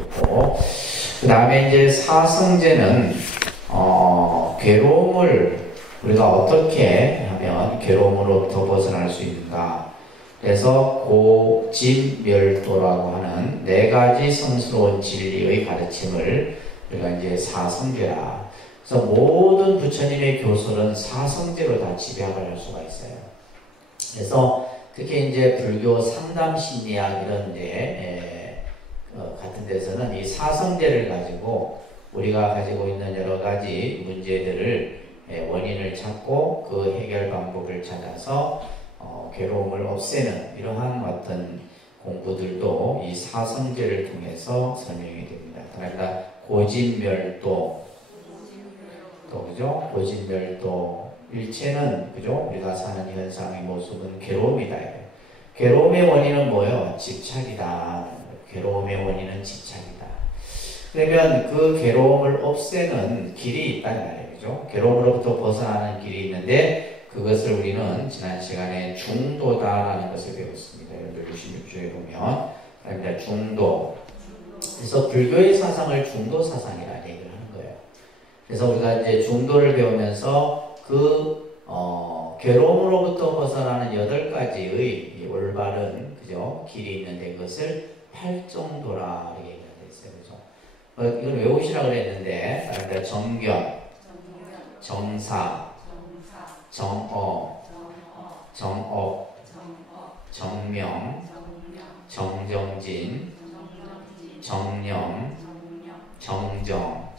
있고, 그 다음에 이제 사성제는 괴로움을 우리가 어떻게 하면 괴로움으로부터 벗어날 수 있는가. 그래서 고진멸도라고 하는 네 가지 성스러운 진리의 가르침을 우리가 이제 사성제라. 그래서 모든 부처님의 교설은 사성제로 다 집약을 할 수가 있어요. 그래서 특히 이제 불교 상담 심리학 이런 데 같은 데서는 이 사성제를 가지고 우리가 가지고 있는 여러 가지 문제들을 원인을 찾고 그 해결 방법을 찾아서 괴로움을 없애는 이러한 어떤 공부들도 이 사성제를 통해서 설명이 됩니다. 그러니까 고진멸도, 또 그죠? 고진멸도, 일체는 그죠? 우리가 사는 현상의 모습은 괴로움이다. 괴로움의 원인은 뭐예요? 집착이다. 괴로움의 원인은 집착이다. 그러면 그 괴로움을 없애는 길이 있다는 말이에요. 그죠? 괴로움으로부터 벗어나는 길이 있는데 그것을 우리는 지난 시간에 중도다라는 것을 배웠습니다. 여러분들 66조에 보면 그러니까 중도. 그래서 불교의 사상을 중도 사상이라는 얘기를 하는 거예요. 그래서 우리가 이제 중도를 배우면서 그 괴로움으로부터 벗어나는 8가지의 올바른 그죠? 길이 있는데 그것을 팔정도라 이렇게 얘기가 됐어요. 그죠? 이건 외우시라고 그랬는데 그러니까 정견, 정사, 정어, 정업, 정명, 정정진, 정령, 정정.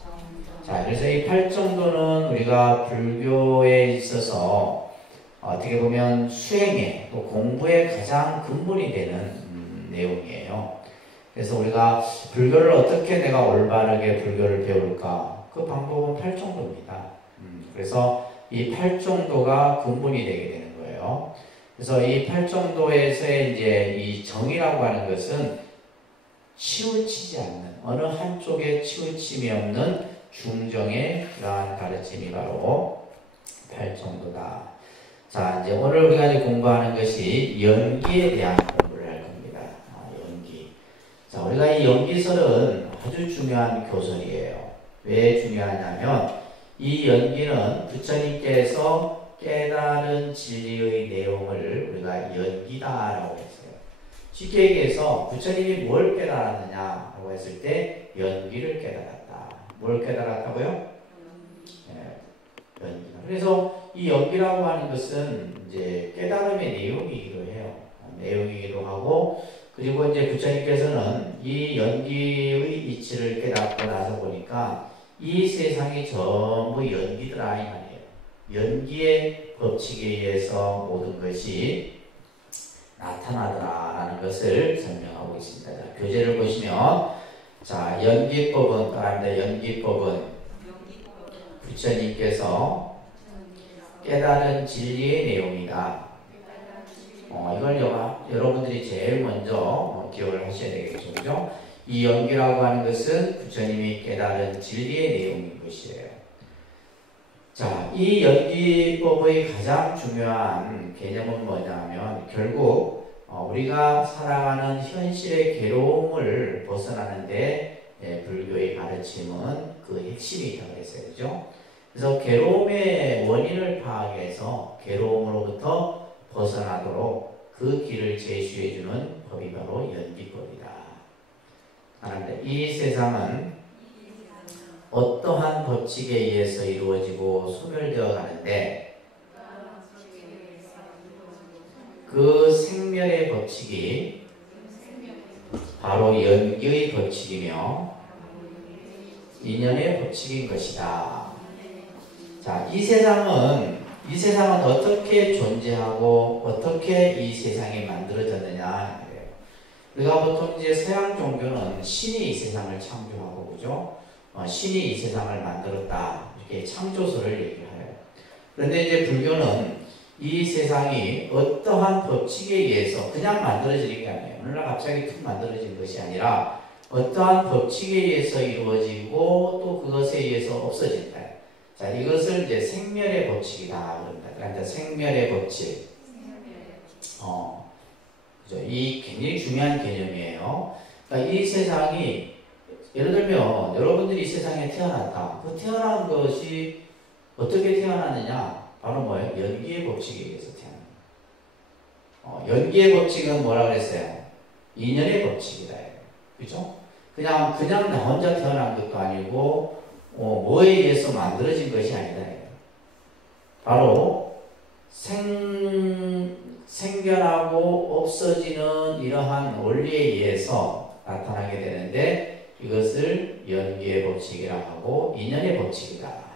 자, 그래서 이 8정도는 우리가 불교에 있어서 어떻게 보면 수행에 또 공부에 가장 근본이 되는 내용이에요. 그래서 우리가 불교를 어떻게 내가 올바르게 불교를 배울까? 그 방법은 8정도입니다. 그래서 이 8정도가 근본이 되게 되는 거예요. 그래서 이 8정도에서의 이제 이 정이라고 하는 것은 치우치지 않는, 어느 한쪽에 치우침이 없는 중정의 그러한 가르침이 바로 8정도다. 자, 이제 오늘 우리가 이제 공부하는 것이 연기에 대한 공부를 할 겁니다. 연기. 자, 우리가 이 연기설은 아주 중요한 교설이에요. 왜 중요하냐면 이 연기는 부처님께서 깨달은 진리의 내용을 우리가 연기다라고 했어요. 쉽게 얘기해서 부처님이 뭘 깨달았느냐라고 했을 때 연기를 깨달았다. 뭘 깨달았다고요? 연기다. 그래서 이 연기라고 하는 것은 이제 깨달음의 내용이기도 해요. 내용이기도 하고, 그리고 이제 부처님께서는 이 연기의 이치를 깨닫고 나서 보니까 이 세상이 전부 연기더라 이 말이에요. 연기의 법칙에 의해서 모든 것이 나타나더라라는 것을 설명하고 있습니다. 자, 교재를 보시면 자, 연기법은 따라합니다. 연기법은 부처님께서 깨달은 진리의 내용이다. 이걸 여러분들이 제일 먼저 기억을 하셔야 되겠죠. 그죠? 이 연기라고 하는 것은 부처님이 깨달은 진리의 내용인 것이에요. 자, 이 연기법의 가장 중요한 개념은 뭐냐면 결국 우리가 살아가는 현실의 괴로움을 벗어나는데 불교의 가르침은 그 핵심이 있다고 했어요. 그죠? 그래서 괴로움의 원인을 파악해서 괴로움으로부터 벗어나도록 그 길을 제시해주는 법이 바로 연기법이다. 그런데 이 세상은 어떠한 법칙에 의해서 이루어지고 소멸되어 가는데 그 생멸의 법칙이 바로 연기의 법칙이며 인연의 법칙인 것이다. 자, 이 세상은 어떻게 존재하고 어떻게 이 세상이 만들어졌느냐. 우리가 보통 이제 서양 종교는 신이 이 세상을 창조하고, 그죠? 신이 이 세상을 만들었다. 이렇게 창조설을 얘기해요. 그런데 이제 불교는 이 세상이 어떠한 법칙에 의해서 그냥 만들어지는 게 아니에요. 어느 날 갑자기 툭 만들어진 것이 아니라 어떠한 법칙에 의해서 이루어지고 또 그것에 의해서 없어진다. 자, 이것을 이제 생멸의 법칙이다. 그러니까 생멸의 법칙. 그죠? 이 굉장히 중요한 개념이에요. 그러니까 이 세상이 예를 들면 여러분들이 이 세상에 태어났다. 그 태어난 것이 어떻게 태어났느냐? 바로 뭐예요? 연기의 법칙에 의해서 태어납니다. 연기의 법칙은 뭐라 그랬어요? 인연의 법칙이다. 그죠? 그냥 나 혼자 태어난 것도 아니고 뭐에 의해서 만들어진 것이 아니다. 바로 생겨나고 없어지는 이러한 원리에 의해서 나타나게 되는데 이것을 연기의 법칙이라 하고 인연의 법칙이다.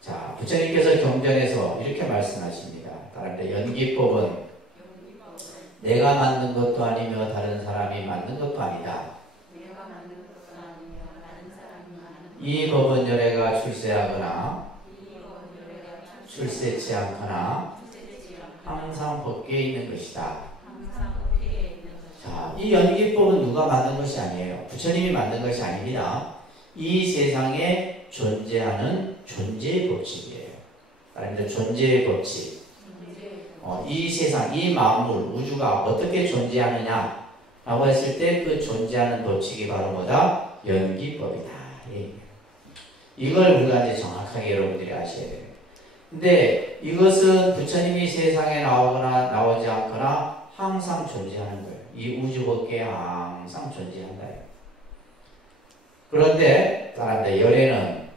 자, 부처님께서 경전에서 이렇게 말씀하십니다. 따른데 연기법은 내가 만든 것도 아니며 다른 사람이 만든 것도 아니다. 이 법은 열애가 출세하거나 출세치 않거나 항상 법계에 있는 것이다. 자, 이 연기법은 누가 만든 것이 아니에요. 부처님이 만든 것이 아닙니다. 이 세상에 존재하는 존재의 법칙이에요. 그러니까 존재의 법칙. 이 세상, 이 만물, 우주가 어떻게 존재하느냐 라고 했을 때 그 존재하는 법칙이 바로 뭐다? 연기법이다. 이걸 우리가 이제 정확하게 여러분들이 아셔야 돼요. 근데 이것은 부처님이 세상에 나오거나 나오지 않거나 항상 존재하는 거예요. 이 우주법계에 항상 존재한다. 그런데 따라한다. 열애는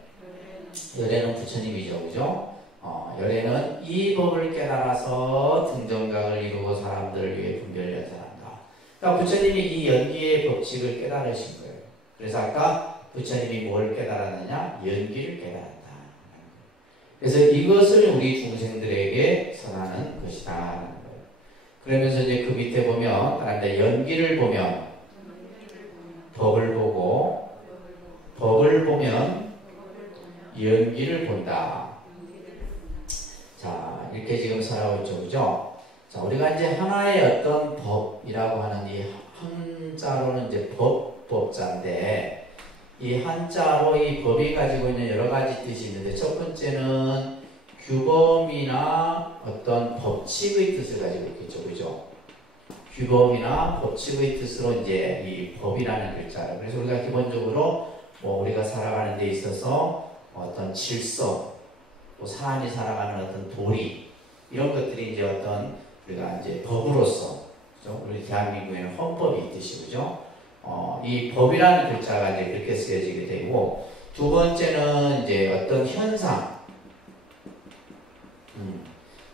부처님이죠. 그죠? 열애는 이 법을 깨달아서 등정각을 이루고 사람들을 위해 분별연설한다. 그러니까 부처님이 이 연기의 법칙을 깨달으신 거예요. 그래서 아까 부처님이 뭘 깨달았느냐? 연기를 깨달았다. 그래서 이것을 우리 중생들에게 선하는 것이다. 그러면서 이제 그 밑에 보면, 연기를 보면 법을 보고, 법을 보면 연기를 본다. 자, 이렇게 지금 살아오고 있죠. 그죠? 자, 우리가 이제 하나의 어떤 법이라고 하는 이 한자로는 이제 법자인데, 이 한자로 이 법이 가지고 있는 여러 가지 뜻이 있는데, 첫 번째는 규범이나 어떤 법칙의 뜻을 가지고 있겠죠. 그죠? 규범이나 법칙의 뜻으로 이제 이 법이라는 글자를. 그래서 우리가 기본적으로 우리가 살아가는 데 있어서 어떤 질서, 또 사람이 살아가는 어떤 도리, 이런 것들이 이제 어떤 우리가 이제 법으로서, 그죠? 우리 대한민국에는 헌법이 있듯이, 그죠? 이 법이라는 글자가 이제 그렇게 쓰여지게 되고, 두 번째는 이제 어떤 현상,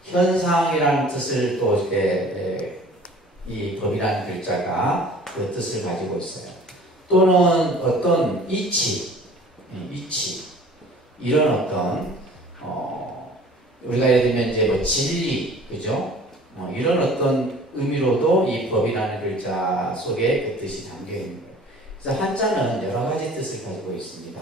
현상이라는 뜻을 또 이렇게 이 법이라는 글자가 그 뜻을 가지고 있어요. 또는 어떤 이치, 이런 어떤 우리가 예를 들면 이제 뭐 진리, 그죠? 이런 어떤 의미로도 이 법이라는 글자 속에 그 뜻이 담겨 있는 거예요. 그래서 한자는 여러 가지 뜻을 가지고 있습니다.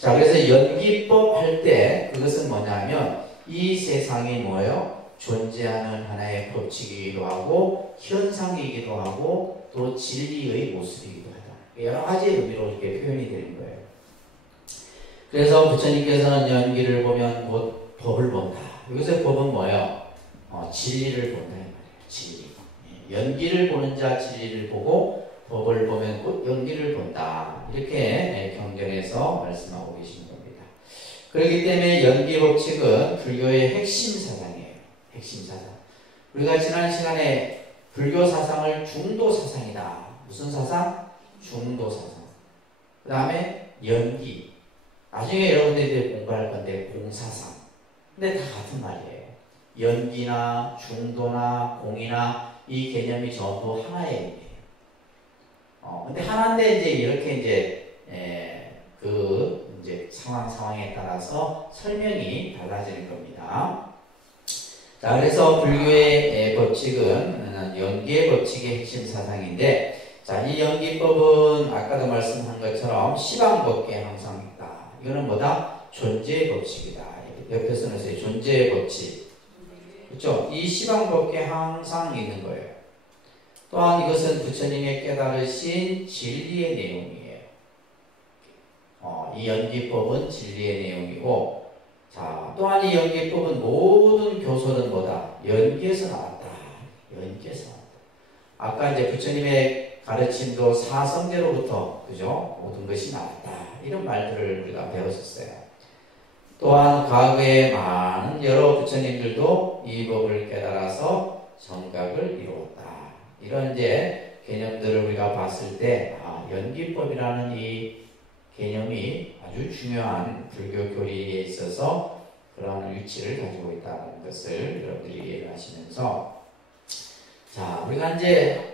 자, 그래서 연기법 할 때 그것은 뭐냐면 이 세상이 뭐예요? 존재하는 하나의 법칙이기도 하고 현상이기도 하고 또 진리의 모습이기도 하다. 여러 가지 의미로 이렇게 표현이 되는 거예요. 그래서 부처님께서는 연기를 보면 곧 법을 본다. 여기서 법은 뭐예요? 진리를 본다. 진리. 연기를 보는 자 진리를 보고 법을 보면 곧 연기를 본다. 이렇게 경전에서 말씀하고 계신 겁니다. 그렇기 때문에 연기 법칙은 불교의 핵심 사상이에요. 핵심 사상. 우리가 지난 시간에 불교 사상을 중도 사상이다. 무슨 사상? 중도 사상. 그 다음에 연기. 나중에 여러분들이 공부할 건데 공사상. 근데 다 같은 말이에요. 연기나 중도나 공이나 이 개념이 전부 하나의 의미예요. 근데 하나인데 이제 이렇게 이제 상황에 따라서 설명이 달라지는 겁니다. 자, 그래서 불교의 법칙은 연기의 법칙의 핵심 사상인데, 자, 이 연기법은 아까도 말씀한 것처럼 시방법계에 항상 있다. 이거는 뭐다? 존재의 법칙이다. 옆에서는 존재의 법칙. 그렇죠? 이 시방법계에 항상 있는 거예요. 또한 이것은 부처님의 깨달으신 진리의 내용이에요. 이 연기법은 진리의 내용이고, 자, 또한 이 연기법은 모든 교설은 뭐다? 연기에서 나왔다. 연기에서 나왔다. 아까 이제 부처님의 가르침도 사성제로부터 그죠? 모든 것이 나왔다. 이런 말들을 우리가 배웠었어요. 또한 과거에 많은 여러 부처님들도 이 법을 깨달아서 정각을 이루었다. 이런 이제 개념들을 우리가 봤을 때 연기법이라는 이 개념이 아주 중요한 불교 교리에 있어서 그런 위치를 가지고 있다는 것을 여러분들이 이해를 하시면서, 자, 우리가 이제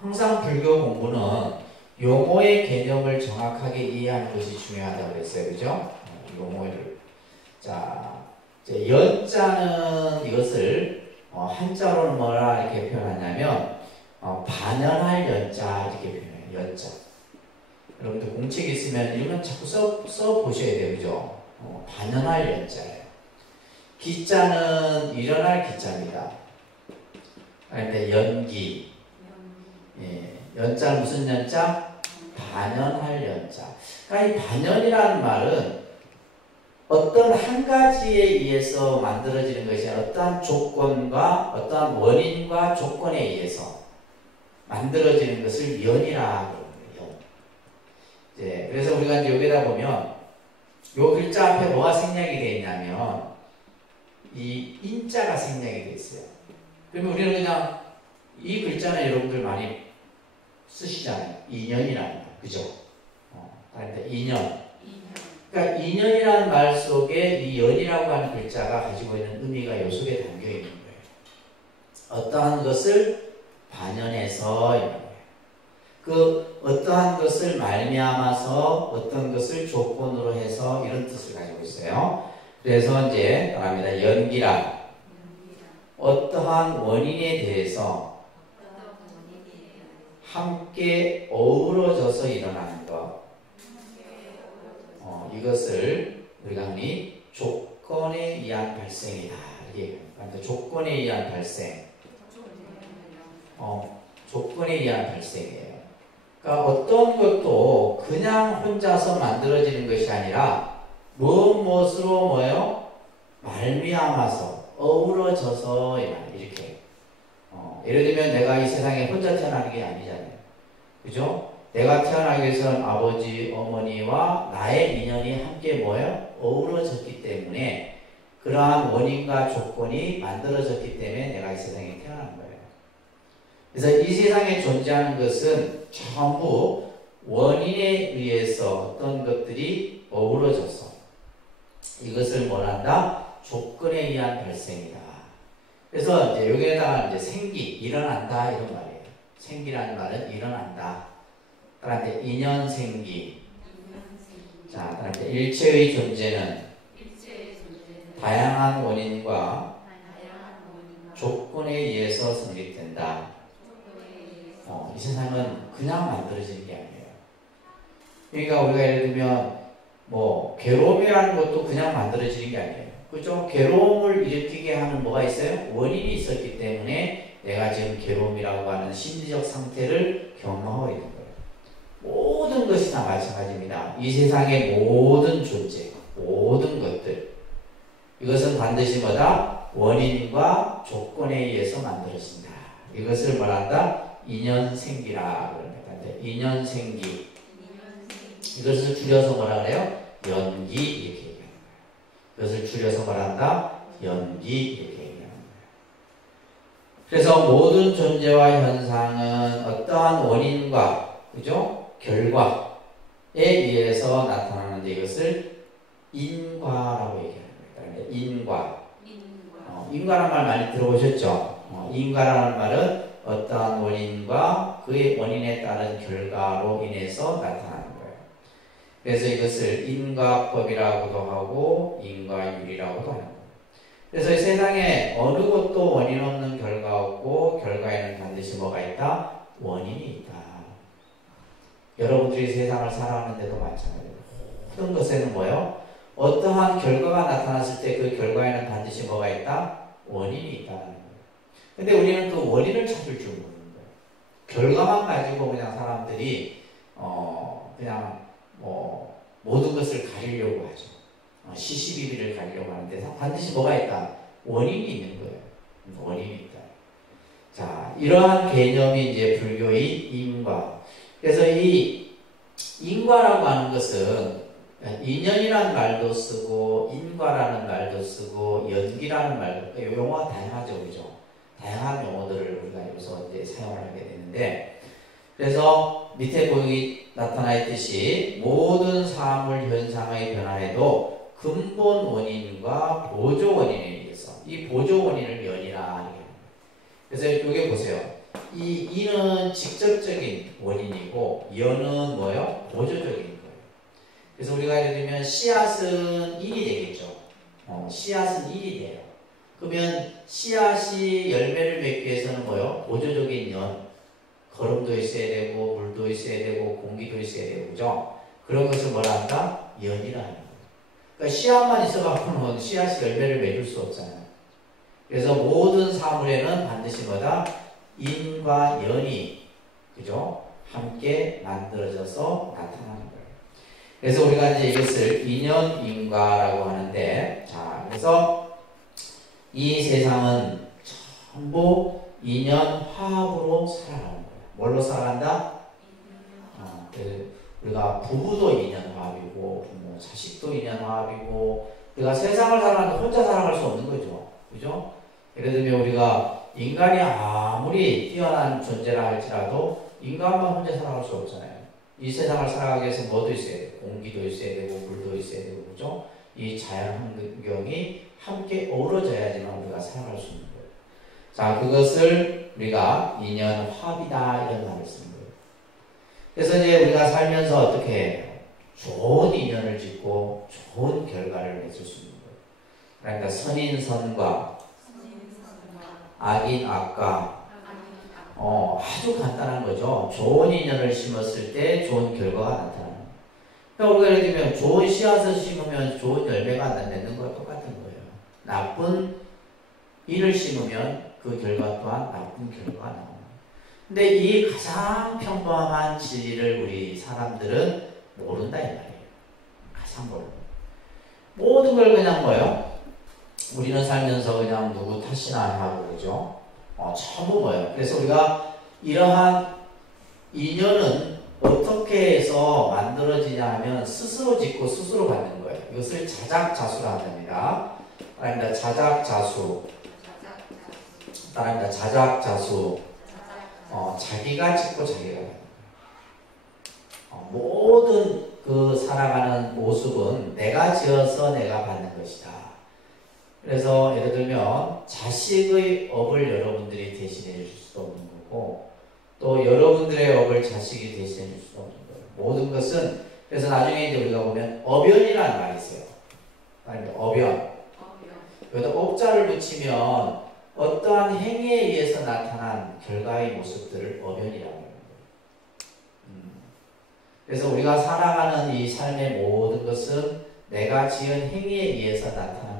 항상 불교 공부는 용어의 개념을 정확하게 이해하는 것이 중요하다고 그랬어요. 그죠? 용어를. 자, 이제 연자는 이것을 한자로는 뭐라 이렇게 표현하냐면 반연할 연자 이렇게 표현해요. 연자. 여러분들 공책 있으면 이런 건 자꾸 써 보셔야 돼요. 그죠? 반연할 연자예요. 기자는 일어날 기자입니다. 그런데 연기. 예, 연자는 무슨 연자? 반연할 연자. 그러니까 이 반연이라는 말은 어떤 한 가지에 의해서 만들어지는 것이 어떠한 조건과 어떠한 원인과 조건에 의해서 만들어지는 것을 연이라고 합니다. 예, 그래서 우리가 이제 여기다 보면 요 글자 앞에 뭐가 생략이 되어 있냐면 이 인자가 생략이 되어 있어요. 그러면 우리는 그냥 이 글자는 여러분들 많이 쓰시잖아요. 인연이라는 말. 그죠? 그러니까 인연. 그러니까 인연이라는 말 속에 이 연이라고 하는 글자가 가지고 있는 의미가 요 속에 담겨 있는 거예요. 어떠한 것을 반연해서 이런 거예요. 그 어떠한 것을 말미암아서 어떤 것을 조건으로 해서 이런 뜻을 가지고 있어요. 그래서 이제 말합니다. 연기란 어떠한 원인에 대해서 함께 어우러져서 일어나는 것. 이것을 우리가 흔히 조건에 의한 발생이다. 이게 조건에 의한 발생. 조건에 의한 발생이에요. 그러니까 어떤 것도 그냥 혼자서 만들어지는 것이 아니라 무엇으로 뭐예요? 말미암아서 어우러져서 이렇게. 예를 들면 내가 이 세상에 혼자 태어나는 게 아니잖아요. 그죠? 내가 태어나기 위해서는 아버지, 어머니와 나의 인연이 함께 뭐예요? 어우러졌기 때문에 그러한 원인과 조건이 만들어졌기 때문에 내가 이 세상에 태어난 거예요. 그래서 이 세상에 존재하는 것은 전부 원인에 의해서 어떤 것들이 어우러져서 이것을 뭐란다? 조건에 의한 발생이다. 그래서 이제 여기에다가 이제 생기, 일어난다 이런 말이에요. 생기라는 말은 일어난다. 그다음에 인연생기. 자, 그다음에 일체의 존재는 다양한 원인과 조건에 의해서 성립된다. 이 세상은 그냥 만들어지는 게 아니에요. 그러니까 우리가 예를 들면 뭐 괴로움이라는 것도 그냥 만들어지는 게 아니에요. 그죠? 괴로움을 일으키게 하는 뭐가 있어요? 원인이 있었기 때문에 내가 지금 괴로움이라고 하는 심리적 상태를 경험하고 있는 거예요. 모든 것이 다 마찬가지입니다. 이 세상의 모든 존재, 모든 것들. 이것은 반드시 뭐다? 원인과 조건에 의해서 만들어진다. 이것을 말한다? 인연생기라 그럽니다. 인연생기. 이것을 줄여서 뭐라 그래요? 연기 이렇게 얘기하는 거예요. 이것을 줄여서 말한다? 연기 이렇게 얘기하는 거예요. 그래서 모든 존재와 현상은 어떠한 원인과 그죠? 결과에 의해서 나타나는데 이것을 인과라고 얘기하는 겁니다. 인과. 인과라는 말 많이 들어보셨죠? 인과라는 말은 어떠한 원인과 그의 원인에 따른 결과로 인해서 나타나는 거예요. 그래서 이것을 인과법이라고도 하고 인과율이라고도 하는 거예요. 그래서 이 세상에 어느 것도 원인 없는 결과 없고 결과에는 반드시 뭐가 있다? 원인이 있다. 여러분들이 세상을 살아가는데도 마찬가지예요. 모든 것에는 뭐예요? 어떠한 결과가 나타났을 때 그 결과에는 반드시 뭐가 있다? 원인이 있다는 거예요. 근데 우리는 그 원인을 찾을 줄 모르는 거예요. 결과만 가지고 그냥 사람들이 그냥 모든 것을 가리려고 하죠. 시시비비를 가리려고 하는데 반드시 뭐가 있다? 원인이 있는 거예요. 원인이 있다. 자, 이러한 개념이 이제 불교의 인과. 그래서 이 인과라고 하는 것은 인연이라는 말도 쓰고 인과라는 말도 쓰고 연기라는 말도 용어가 다양하죠, 그죠? 다양한 용어들을 우리가 여기서 이제 사용을 하게 되는데 그래서 밑에 보기 나타나 있듯이 모든 사물 현상의 변화에도 근본 원인과 보조 원인에 의해서 이 보조 원인을 연이라 하는 거예요. 그래서 여기 보세요. 이 인은 직접적인 원인이고 연은 뭐요? 보조적인 거예요. 그래서 우리가 예를 들면 씨앗은 1이 되겠죠. 씨앗은 1이 돼요. 그러면 씨앗이 열매를 맺기 위해서는 뭐요? 보조적인 연, 거름도 있어야 되고 물도 있어야 되고 공기도 있어야 되고 그죠? 그런 것을 뭐라 한다? 연이라 하는 거예요. 그러니까 씨앗만 있어갖고는 씨앗이 열매를 맺을 수 없잖아요. 그래서 모든 사물에는 반드시 뭐다? 인과 연이 그죠? 함께 만들어져서 나타나는 거예요. 그래서 우리가 이제 이것을 인연인과라고 하는데, 자, 그래서 이 세상은 전부 인연화합으로 살아가는 거예요. 뭘로 살아간다? 우리가 부부도 인연화합이고, 부모, 자식도 인연화합이고, 우리가 세상을 살아가는데 혼자 살아갈 수 없는 거죠. 그죠? 예를 들면 우리가 인간이 아무리 뛰어난 존재라 할지라도 인간만 혼자 살아갈 수 없잖아요. 이 세상을 살아가기 위해서 뭐도 있어야 돼요. 공기도 있어야 되고 물도 있어야 되고 그죠? 이 자연 환경이 함께 어우러져야지만 우리가 살아갈 수 있는 거예요. 자, 그것을 우리가 인연화합이다 이런 말을 쓰는 거예요. 그래서 이제 우리가 살면서 어떻게 해요? 좋은 인연을 짓고 좋은 결과를 맺을 수 있는 거예요. 그러니까 선인 선과 악인 악과 아주 간단한 거죠. 좋은 인연을 심었을 때 좋은 결과가 나타나는 거예요. 그러니까 우리가 예를 들면 좋은 씨앗을 심으면 좋은 열매가 맺는 거와 똑같은 거예요. 나쁜 일을 심으면 그 결과 또한 나쁜 결과가 나옵니다. 근데 이 가장 평범한 진리를 우리 사람들은 모른다 이 말이에요. 가장 모르는 모든 걸 그냥 뭐예요? 우리는 살면서 그냥 누구 탓이나 하고 그죠? 전부 뭐예요? 그래서 우리가 이러한 인연은 어떻게 해서 만들어지냐 하면 스스로 짓고 스스로 받는 거예요. 이것을 자작자수라 합니다. 따라합니다. 자작자수. 따라합니다. 자작자수. 자기가 짓고 자기가 받는 거예요. 모든 그 살아가는 모습은 내가 지어서 내가 받는 것이다. 그래서 예를 들면 자식의 업을 여러분들이 대신해 줄 수도 없는 거고 또 여러분들의 업을 자식이 대신해 줄 수도 없는 거예요. 모든 것은 그래서 나중에 이제 우리가 보면 업연이라는 말이 있어요. 아니면 업연. 여기다 업자를 붙이면 어떠한 행위에 의해서 나타난 결과의 모습들을 업연이라고 합니다. 그래서 우리가 살아가는 이 삶의 모든 것은 내가 지은 행위에 의해서 나타난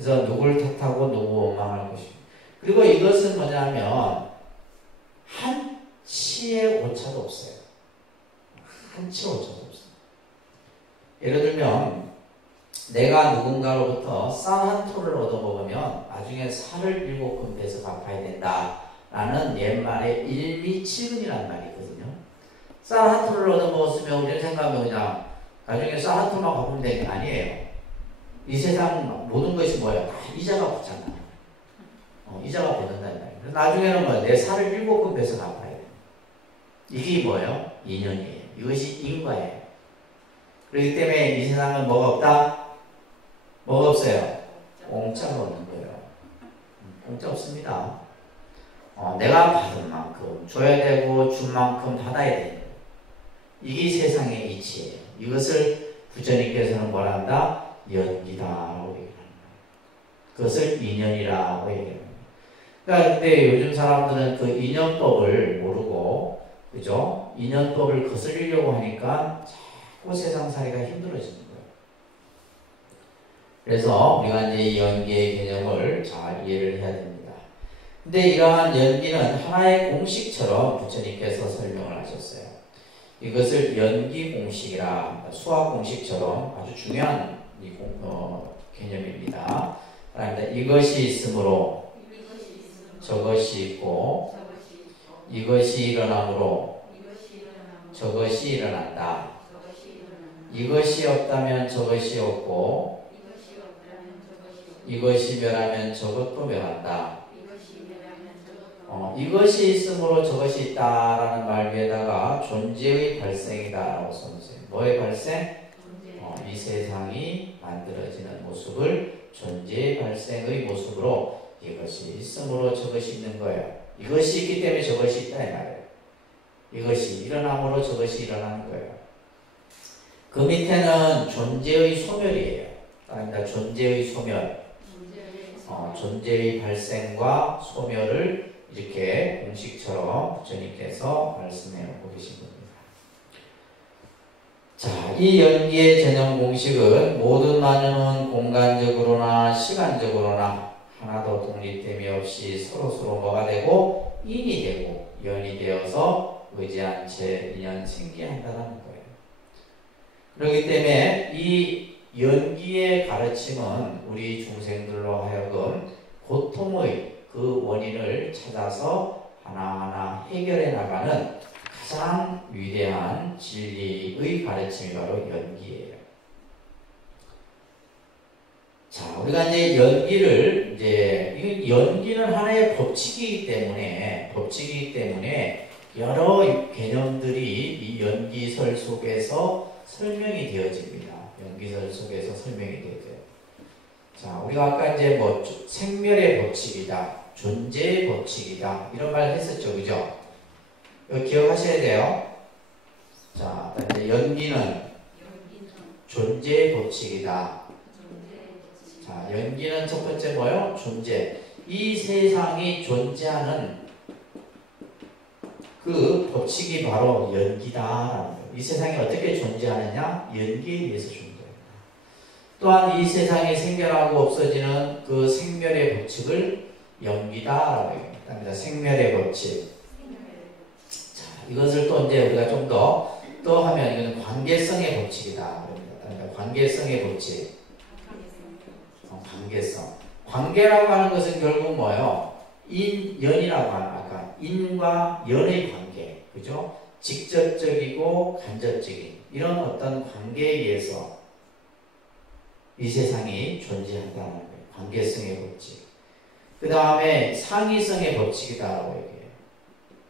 그래서 누굴 탓하고 누구 원망할 것입니다. 그리고 이것은 뭐냐면 한치의 오차도 없어요. 한치의 오차도 없어요. 예를 들면 내가 누군가로부터 쌀 한 톨을 얻어먹으면 나중에 쌀을 7금 빼서 갚아야 된다라는 옛말에 일미칠근이라는 말이 있거든요. 쌀 한 톨을 얻어먹었으면 우리는 생각하면 그냥 나중에 쌀 한 톨만 갚으면 되는 게 아니에요. 이 세상 모든 것이 뭐예요? 다 이자가 붙잖아. 이자가 붙는다는 말이에요. 그래서 나중에는 뭐예요? 내 살을 7금 빼서 갚아야 돼요. 이게 뭐예요? 인연이에요. 이것이 인과예요. 그렇기 때문에 이 세상은 뭐가 없다? 뭐가 없어요? 공짜가 없는 거예요. 공짜 없습니다. 내가 받은 만큼 줘야 되고 준 만큼 받아야 돼요. 이게 세상의 이치예요. 이것을 부처님께서는 뭐라 한다? 연기다라고 얘기합니다. 그것을 인연이라고 얘기합니다. 그러니까 근데 요즘 사람들은 그 인연법을 모르고 그죠? 인연법을 거스르려고 하니까 자꾸 세상살이가 힘들어지는 거예요. 그래서 우리가 이제 이 연기의 개념을 잘 이해를 해야 됩니다. 근데 이러한 연기는 하나의 공식처럼 부처님께서 설명을 하셨어요. 이것을 연기 공식이라 합니다. 수학 공식처럼 아주 중요한 개념입니다. 그러니까 이것이 있으므로 저것이 있고 이것이 일어나므로 저것이 일어난다. 이것이 없다면 저것이 없고 이것이 멸하면 저것도 멸한다. 이것이 있으므로 저것이 있다라는 말 위에다가 존재의 발생이다라고 써주세요. 뭐의 발생? 이 세상이 만들어지는 모습을 존재의 발생의 모습으로 이것이 있으므로 저것이 있는 거예요. 이것이 있기 때문에 저것이 있다 이 말이에요. 이것이 일어남으로 저것이 일어나는 거예요. 그 밑에는 존재의 소멸이에요. 그러니까 존재의 소멸, 존재의 발생과 소멸을 이렇게 공식처럼 부처님께서 말씀해오고 계신 겁니다. 자, 이 연기의 전형 공식은 모든 만유는 공간적으로나 시간적으로나 하나도 독립됨이 없이 서로서로 뭐가 되고 인이 되고 연이 되어서 의지한 채 인연 생기한다는 거예요. 그렇기 때문에 이 연기의 가르침은 우리 중생들로 하여금 고통의 그 원인을 찾아서 하나하나 해결해 나가는 가장 위대한 진리의 가르침이 바로 연기예요. 자, 우리가 이제 연기는 하나의 법칙이기 때문에 여러 개념들이 이 연기설 속에서 설명이 되어집니다. 연기설 속에서 설명이 되어져요. 자, 우리가 아까 이제 생멸의 법칙이다, 존재의 법칙이다 이런 말 했었죠, 그죠? 이거 기억하셔야 돼요. 자, 이제 연기는 존재의 법칙이다. 자, 연기는 첫 번째 뭐요? 존재. 이 세상이 존재하는 그 법칙이 바로 연기다라는 거예요. 이 세상이 어떻게 존재하느냐? 연기에 의해서 존재합니다. 또한 이 세상이 생겨나고 없어지는 그 생멸의 법칙을 연기다라고 합니다. 생멸의 법칙. 자, 이것을 또 이제 우리가 좀 더 하면 이거는 관계성의 법칙이다. 그러니까 관계성의 법칙. 관계성. 관계라고 하는 것은 결국 뭐예요? 연이라고 하는 아까 인과 연의 관계, 그죠? 직접적이고 간접적인 이런 어떤 관계에 의해서 이 세상이 존재한다는 거예요. 관계성의 법칙. 그 다음에 상위성의 법칙이다라고 얘기해요.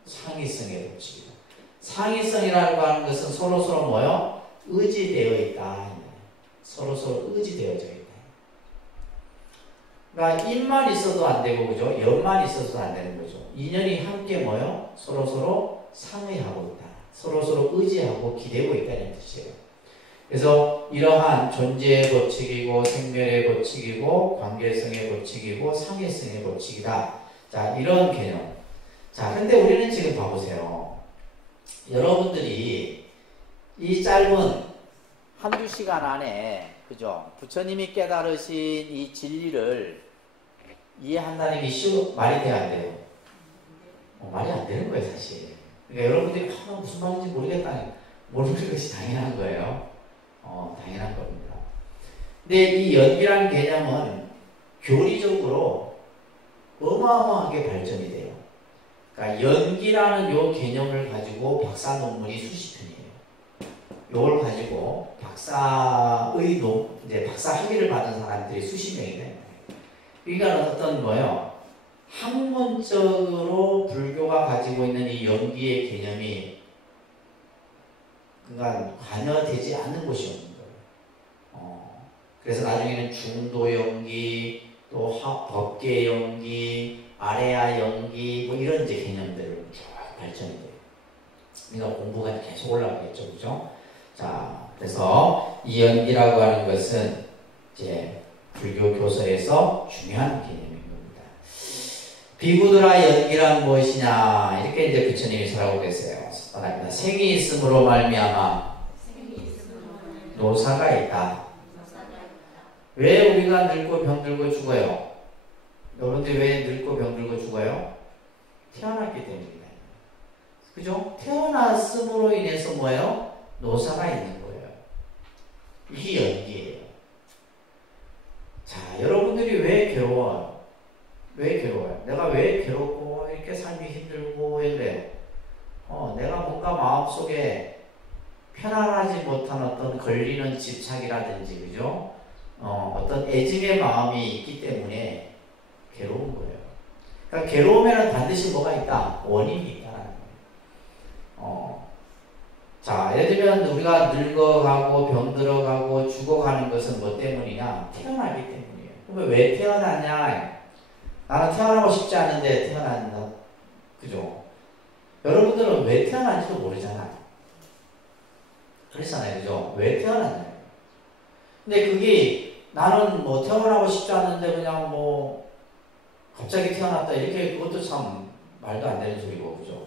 상위성의 법칙이다. 상위성이라고 하는 것은 서로서로 뭐요? 의지되어 있다. 서로서로 의지되어져 있다. 그러니까 인만 있어도 안 되고, 그죠? 연만 있어도 안 되는 거죠. 인연이 함께 뭐요? 서로서로 상의하고 있다. 서로서로 의지하고 기대고 있다는 뜻이에요. 그래서 이러한 존재의 법칙이고 생멸의 법칙이고 관계성의 법칙이고 상해성의 법칙이다. 자, 이런 개념. 자, 근데 우리는 지금 봐보세요. 여러분들이 이 짧은 한두 시간 안에, 그죠? 부처님이 깨달으신 이 진리를 이해한다는 게 말이 돼야 안 돼요? 말이 안 되는 거예요, 사실. 그러니까 여러분들이 무슨 말인지 모르는 것이 당연한 거예요. 당연한 겁니다. 근데 이 연기라는 개념은 교리적으로 어마어마하게 발전이 돼요. 그러니까 연기라는 요 개념을 가지고 박사 논문이 수십 편이에요. 요걸 가지고 박사 학위를 받은 사람들이 수십 명이 돼요. 그러니까 어떤 학문적으로 불교가 가지고 있는 이 연기의 개념이 그러니까 관여되지 않는 곳이 없는 거예요. 그래서 나중에는 중도 연기, 또 법계 연기, 아레아 연기, 이런 이제 개념들로 쭉 발전이 돼요. 그러니까 공부가 계속 올라가겠죠, 그죠? 자, 그래서 이 연기라고 하는 것은 이제 불교 교설에서 중요한 개념인 겁니다. 비구들아 연기란 무엇이냐? 이렇게 이제 부처님이 설하고 계세요. 생이 있음으로 말미암아 노사가 있다. 왜 우리가 늙고 병들고 죽어요? 여러분들 왜 늙고 병들고 죽어요? 태어났기 때문입니다. 그죠? 태어났음으로 인해서 뭐예요? 노사가 있는 거예요. 이게 연기예요. 자, 여러분들이 왜 괴로워요? 왜 괴로워요? 내가 왜 괴롭고 이렇게 삶이 힘들고 왜 그래요? 내가 뭔가 마음속에 편안하지 못한 어떤 걸리는 집착이라든지 그죠? 어떤 애증의 마음이 있기 때문에 괴로운 거예요. 그러니까 괴로움에는 반드시 뭐가 있다? 원인이 있다는 거예요. 자, 예를 들면 우리가 늙어가고 병들어가고 죽어가는 것은 뭐 때문이냐? 태어나기 때문이에요. 그러면 왜 태어났냐? 나는 태어나고 싶지 않은데 태어난다. 그죠? 여러분들은 왜 태어난지도 모르잖아요. 그렇잖아요. 그죠? 왜 태어났나요? 근데 그게 나는 뭐 태어나고 싶지 않은데 그냥 뭐 갑자기 태어났다. 이렇게 그것도 참 말도 안 되는 소리고. 그죠?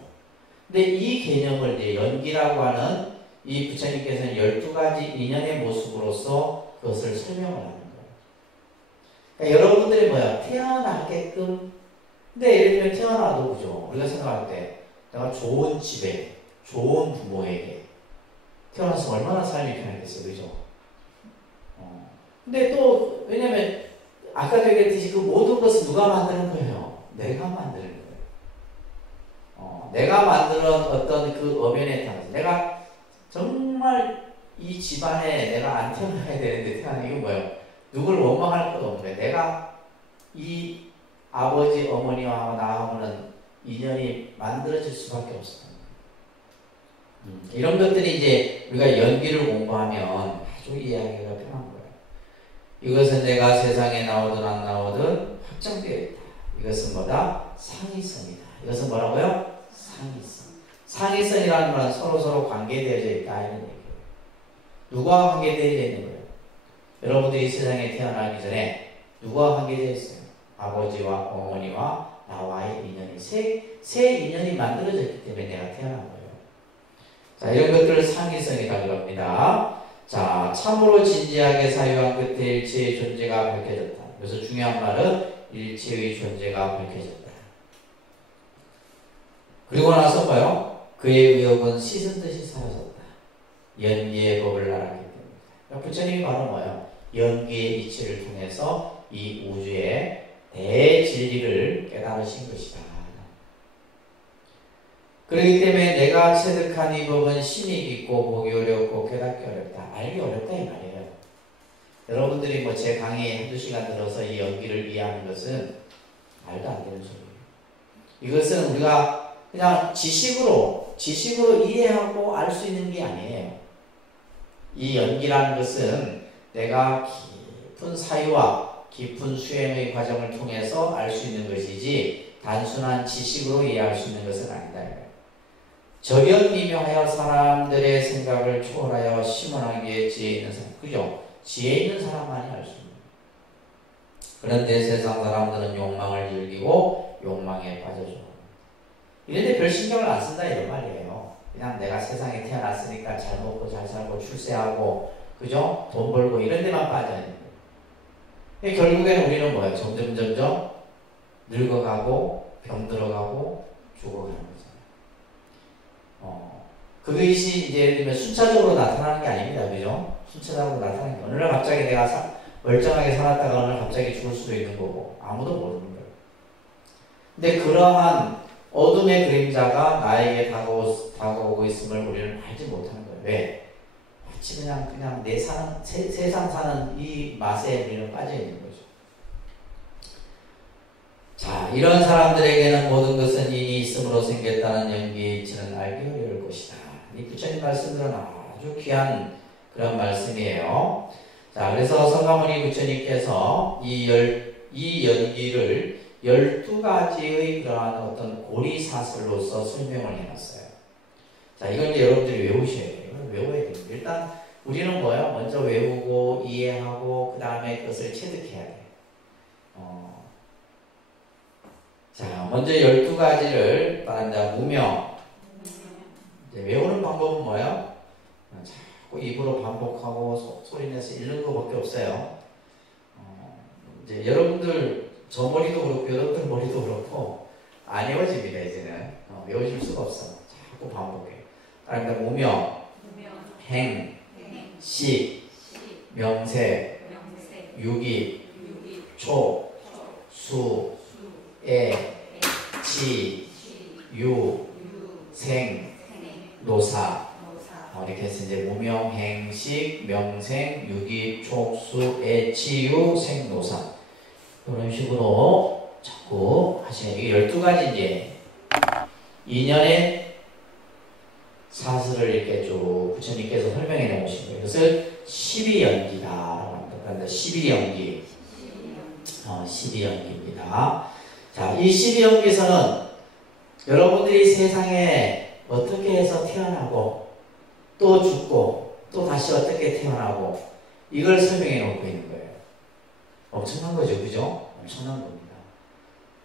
근데 이 개념을 이제 연기라고 하는 이 부처님께서는 12가지 인연의 모습으로서 그것을 설명을 하는 거예요. 그러니까 여러분들이 뭐야? 태어나게끔. 근데 예를 들면 태어나도 그죠? 우리가 생각할 때 내가 좋은 집에, 좋은 부모에게 태어나서 얼마나 삶이 편했겠어요. 그죠? 근데 또, 왜냐면, 아까도 얘기했듯이 그 모든 것을 누가 만드는 거예요? 내가 만드는 거예요. 내가 만드는 어떤 그 엄연에 따라서 내가 정말 이 집안에 내가 안 태어나야 되는데 태어나는 이건 뭐예요? 누굴 원망할 것도 없는 거예요. 내가 이 아버지, 어머니와 나하고는 인연이 만들어질 수밖에 없어요. 이런 것들이 이제 우리가 연기를 공부하면 아주 이해하기가 편한 거예요. 이것은 내가 세상에 나오든 안 나오든 확정되어 있다. 이것은 뭐다? 상이성이다. 이것은 뭐라고요? 상이성. 상이성이라는 건 서로 관계되어져 있다. 이런 얘기예요. 누구와 관계되어져 있는 거예요? 여러분들이 세상에 태어나기 전에 누구와 관계되어 있어요? 아버지와 어머니와 나와의 인연이 새 인연이 만들어졌기 때문에 내가 태어난 거예요. 자, 이런 것들을 상이성이라고 합니다. 자, 참으로 진지하게 사유한 끝에 일체의 존재가 밝혀졌다. 여기서 중요한 말은 일체의 존재가 밝혀졌다. 그리고 나서 뭐요? 그의 의욕은 씻은 듯이 사라졌다. 연기의 법을 알았기 때문이다. 그러니까 부처님이 바로 뭐예요? 연기의 이치를 통해서 이 우주의 대진리를 깨달으신 것이다. 그렇기 때문에 내가 체득한 이 법은 심히 깊고 보기 어렵고 깨닫기 어렵다. 알기 어렵다 이 말이에요. 여러분들이 뭐 제 강의 한두 시간 들어서 이 연기를 이해하는 것은 말도 안 되는 소리예요. 이것은 우리가 그냥 지식으로 이해하고 알 수 있는 게 아니에요. 이 연기라는 것은 내가 깊은 사유와 깊은 수행의 과정을 통해서 알 수 있는 것이지 단순한 지식으로 이해할 수 있는 것은 아니다. 저변미묘하여 사람들의 생각을 초월하여 심원하기에 지혜 있는 사람. 그죠? 지혜 있는 사람만이 알 수 있는 거예요. 그런데 세상 사람들은 욕망을 즐기고 욕망에 빠져줘. 이런데 별 신경을 안 쓴다 이런 말이에요. 그냥 내가 세상에 태어났으니까 잘 먹고 잘 살고 출세하고 그죠? 돈 벌고 이런 데만 빠져 있는 거예요. 결국에는 우리는 뭐예요? 점점 늙어가고 병들어가고 죽어가는 거죠. 그것이 이제 예를 들면 순차적으로 나타나는 게 아닙니다. 그죠? 순차적으로 나타나는 게 어느 날 갑자기 내가 멀쩡하게 살았다가 어느 날 갑자기 죽을 수도 있는 거고 아무도 모르는 거예요. 근데 그러한 어둠의 그림자가 나에게 다가오고 있음을 우리는 알지 못하는 거예요. 왜? 마치 그냥 내 세상 사는 이 맛에 우리는 빠져 있는 거죠. 자, 이런 사람들에게는 모든 것은 이미 있음으로 생겼다는 연기의 이치는 알기 어려울 것이다. 이 부처님 말씀들은 아주 귀한 그런 말씀이에요. 자, 그래서 성가모니 부처님께서 이 연기를 12가지의 그러한 어떤 고리사슬로서 설명을 해놨어요. 자, 이걸 이제 여러분들이 외우셔야 돼요. 이걸 외워야 됩니다. 일단 우리는 뭐예요? 먼저 외우고 이해하고 그 다음에 그것을 체득해야 돼요. 자, 먼저 12가지를 말한다. 무명. 이제 외우는 방법은 뭐예요? 자꾸 입으로 반복하고 소리내서 읽는 것밖에 없어요. 이제 여러분들 저 머리도 그렇고 여러분들 머리도 그렇고 안 외워집니다. 이제는 외워질 수가 없어. 자꾸 반복해. 그러니까 무명, 행, 식, 명세, 유기, 초, 수, 에, 지, 유, 생, 노사. 이렇게 해서 이제 무명, 행식, 명생, 유기, 촉수, 애치유, 생노사. 이런 식으로 자꾸 하시는 게 12가지 이제 2년의 사슬을 이렇게 쭉 부처님께서 설명해 놓으신 거예요. 이것을 12연기다라고 합니다. 그런데 12연기. 12연기입니다. 자, 이 12연기에서는 여러분들이 세상에 어떻게 해서 태어나고 또 죽고 또 다시 어떻게 태어나고 이걸 설명해 놓고 있는 거예요. 엄청난 거죠, 그죠? 엄청난 겁니다.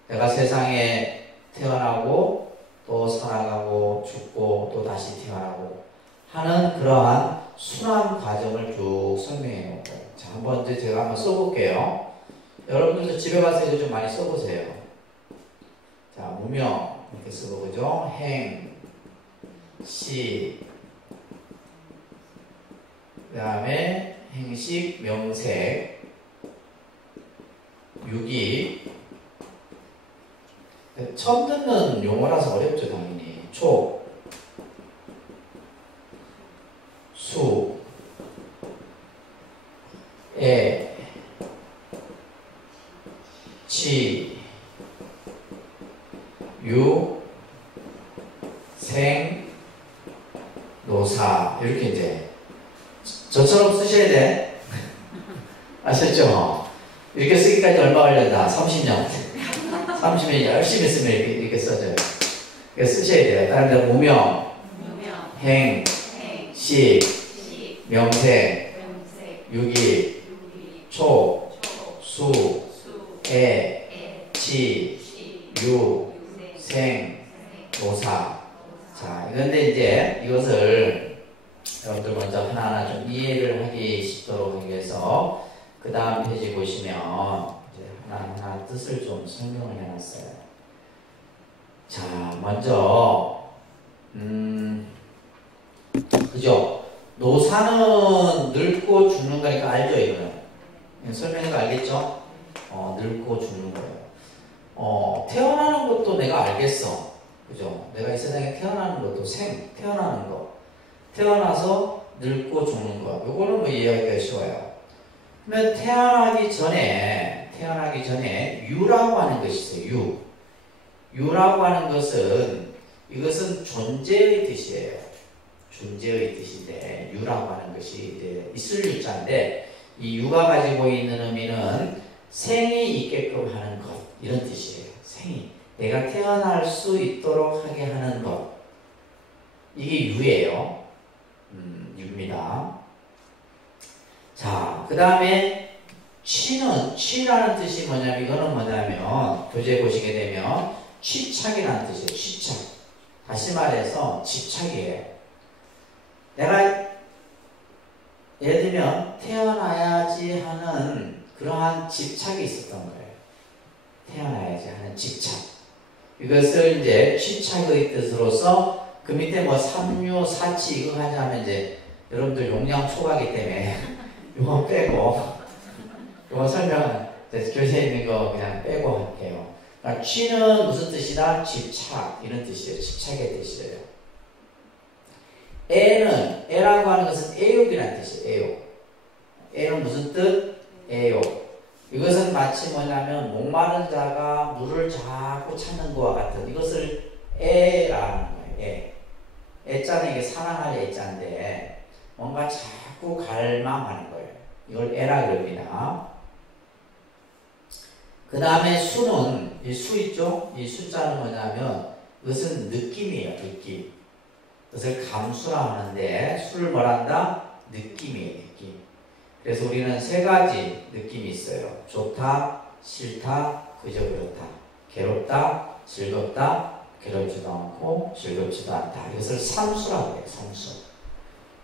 내가 세상에 태어나고 또 살아가고 죽고 또 다시 태어나고 하는 그러한 순환 과정을 쭉 설명해 놓은 거예요. 자, 한번 이제 제가 한번 써볼게요. 여러분들도 집에 가서 이거 좀 많이 써보세요. 자, 무명 이렇게 쓰고 그죠? 행, 시, 그 다음에 행식, 명색, 유기. 처음 듣는 용어라서 어렵죠, 당연히. 촉, 수, 애, 치, 유, 생, 노사. 이렇게 이제 저처럼 쓰셔야 돼. 아셨죠? 이렇게 쓰기까지 얼마 걸렸나? 30년. 30년 열심히 쓰면 이렇게 써져요. 이렇게 쓰셔야 돼요. 다른 데 무명, 행, 시, 명생, 유기, 촉, 수, 애, 치, 유, 생, 노사. 자, 그런데 이제 이것을 여러분들 먼저 하나하나 좀 이해를 하기 쉽도록 하기 위해서 그 다음 페이지 보시면 이제 하나하나 뜻을 좀 설명을 해놨어요. 자, 먼저 그죠? 노사는 늙고 죽는 거니까 알죠, 이거는? 설명한 거 알겠죠? 늙고 죽는 거예요. 태어나는 것도 내가 알겠어. 그죠? 내가 이 세상에 태어나는 것도 태어나는 거. 태어나서 늙고 죽는 거. 요거는 뭐 이해하기가 쉬워요. 그러면 태어나기 전에 유라고 하는 것이 있어요. 유라고 하는 것은 이것은 존재의 뜻이에요. 존재의 뜻인데 유라고 하는 것이 이제 있을 유자인데 이 유가 가지고 있는 의미는 생이 있게끔 하는 것 이런 뜻이에요. 생이 내가 태어날 수 있도록 하게 하는 것 이게 유예요. 유입니다. 자, 그 다음에 취라는 뜻이 뭐냐면 이거는 뭐냐면 교재에 보시게 되면 취착이라는 뜻이에요. 취착. 다시 말해서 집착이에요. 내가 예를 들면 태어나야지 하는 그러한 집착이 있었던 거예요. 태어나야지 하는 집착. 이것을 이제 취착의 뜻으로서 그 밑에 뭐 삼류, 사치 이거 하자면 이제 여러분들 용량 초과하기 때문에 이거 빼고 이거 설명은 교재에 있는 거 그냥 빼고 할게요. 그러니까 취는 무슨 뜻이다? 집착 이런 뜻이에요. 집착의 뜻이에요. 애라고 하는 것은 애욕이라는 뜻이에요. 애는 무슨 뜻? 애욕. 이것은 마치 뭐냐면 목마른 자가 물을 자꾸 찾는 것과 같은 이것을 애라는 거예요. 애자는 이게 사랑할 애자인데 뭔가 자꾸 갈망하는 거예요. 이걸 애라 그럽니다. 그 다음에 수는 이 수 있죠? 이 숫자는 뭐냐면 이것은 느낌이에요. 느낌. 그것을 감수라 하는데 수를 뭐란다? 느낌이에요. 느낌. 그래서 우리는 세 가지 느낌이 있어요. 좋다, 싫다, 그저 그렇다. 괴롭다, 즐겁다, 괴롭지도 않고 즐겁지도 않다. 이것을 삼수라고 해요. 삼수.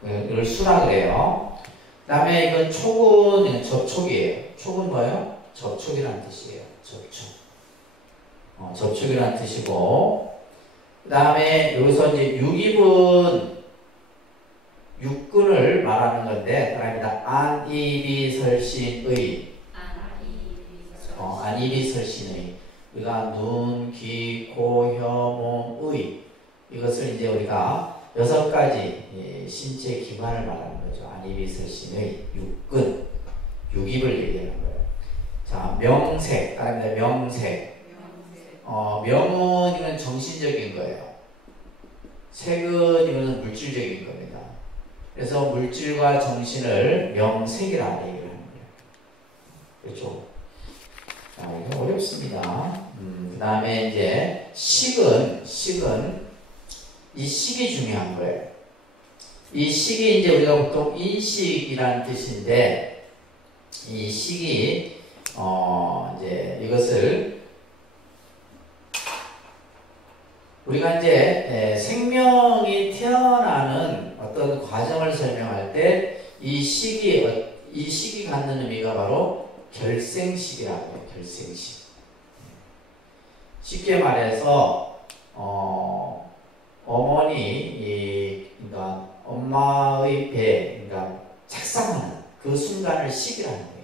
이걸 수라 그래요. 그 다음에 이건 촉은 접촉이에요. 촉은 뭐예요? 접촉이라는 뜻이에요. 접촉. 접촉이라는 뜻이고 그 다음에 여기서 이제 육입은 육근을 말하는 건데 따라합니다. 안이비설신의 안이비설신의 우리가 눈, 귀, 코, 혀, 몸, 의 이것을 이제 우리가 6가지 신체 기관을 말하는 거죠. 안이비설신의 육근, 육입을 얘기하는 거예요. 자, 명색, 따라합니다. 명색. 명은 이건 정신적인 거예요. 색은 이거는 물질적인 겁니다. 그래서 물질과 정신을 명색이라 얘기를 하는 거예요. 그렇죠? 자, 이거 어렵습니다. 그 다음에 이제 식은 이 식이 중요한 거예요. 이 식이 이제 우리가 보통 인식이라는 뜻인데, 이 식이 이제 이것을 우리가 이제 생명이 태어나는 어떤 과정을 설명할 때 이 식이 갖는 의미가 바로 결생식이라고 해요. 결생식. 쉽게 말해서 어머니 그러니까 엄마의 배 그러니까 착상하는 그 순간을 식이라는 거예요.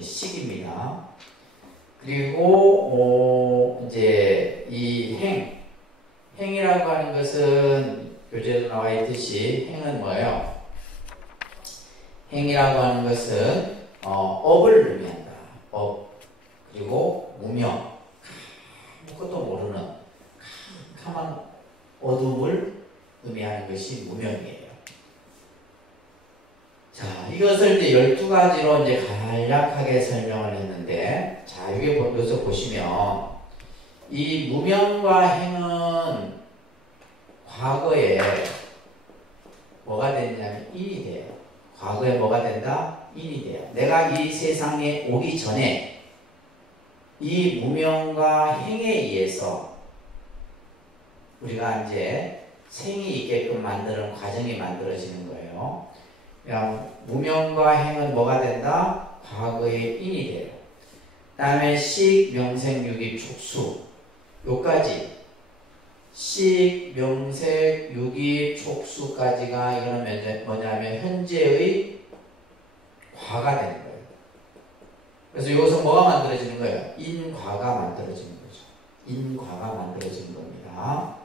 식입니다. 그리고 이제 이 행이라고 하는 것은 교재에 나와 있듯이 행은 뭐예요? 행이라고 하는 것은 업을 의미한다. 업. 그리고 무명. 아무것도 모르는 캄캄한 어둠을 의미하는 것이 무명이에요. 자, 이것을 이제 12가지로 이제 간략하게 설명을 했는데, 자, 여기서 보시면, 이 무명과 행은 과거에 뭐가 됐냐면 인이 돼요. 과거에 뭐가 된다? 인이 돼요. 내가 이 세상에 오기 전에 이 무명과 행에 의해서 우리가 이제 생이 있게끔 만드는 과정이 만들어지는 거예요. 그냥 무명과 행은 뭐가 된다? 과거의 인이 돼요. 그 다음에 식, 명색, 유기, 촉수 요까지 식, 명색, 유기, 촉수까지가 이거는 뭐냐면 현재의 과가 되는 거예요. 그래서 이것은 뭐가 만들어지는 거예요? 인과가 만들어지는 거죠. 인과가 만들어지는 겁니다.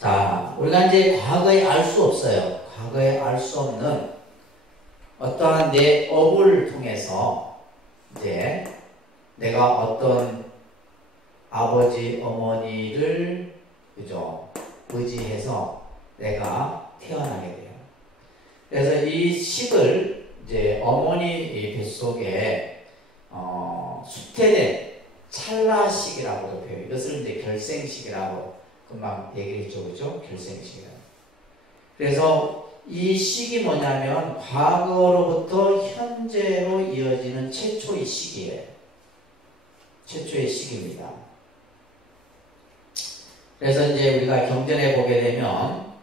자, 우리가 이제 과거에 알 수 없어요. 과거에 알 수 없는 어떠한 내 업을 통해서 이제 내가 어떤 아버지, 어머니를 그죠? 의지해서 내가 태어나게 돼요. 그래서 이 식을 이제 어머니 뱃속에 수태된 찰나식이라고도 표해요. 이것을 이제 결생식이라고 금방 얘기했죠, 그죠? 결생식이라고. 그래서 이 식이 뭐냐면 과거로부터 현재로 이어지는 최초의 식이에요. 최초의 식입니다. 그래서 이제 우리가 경전에 보게 되면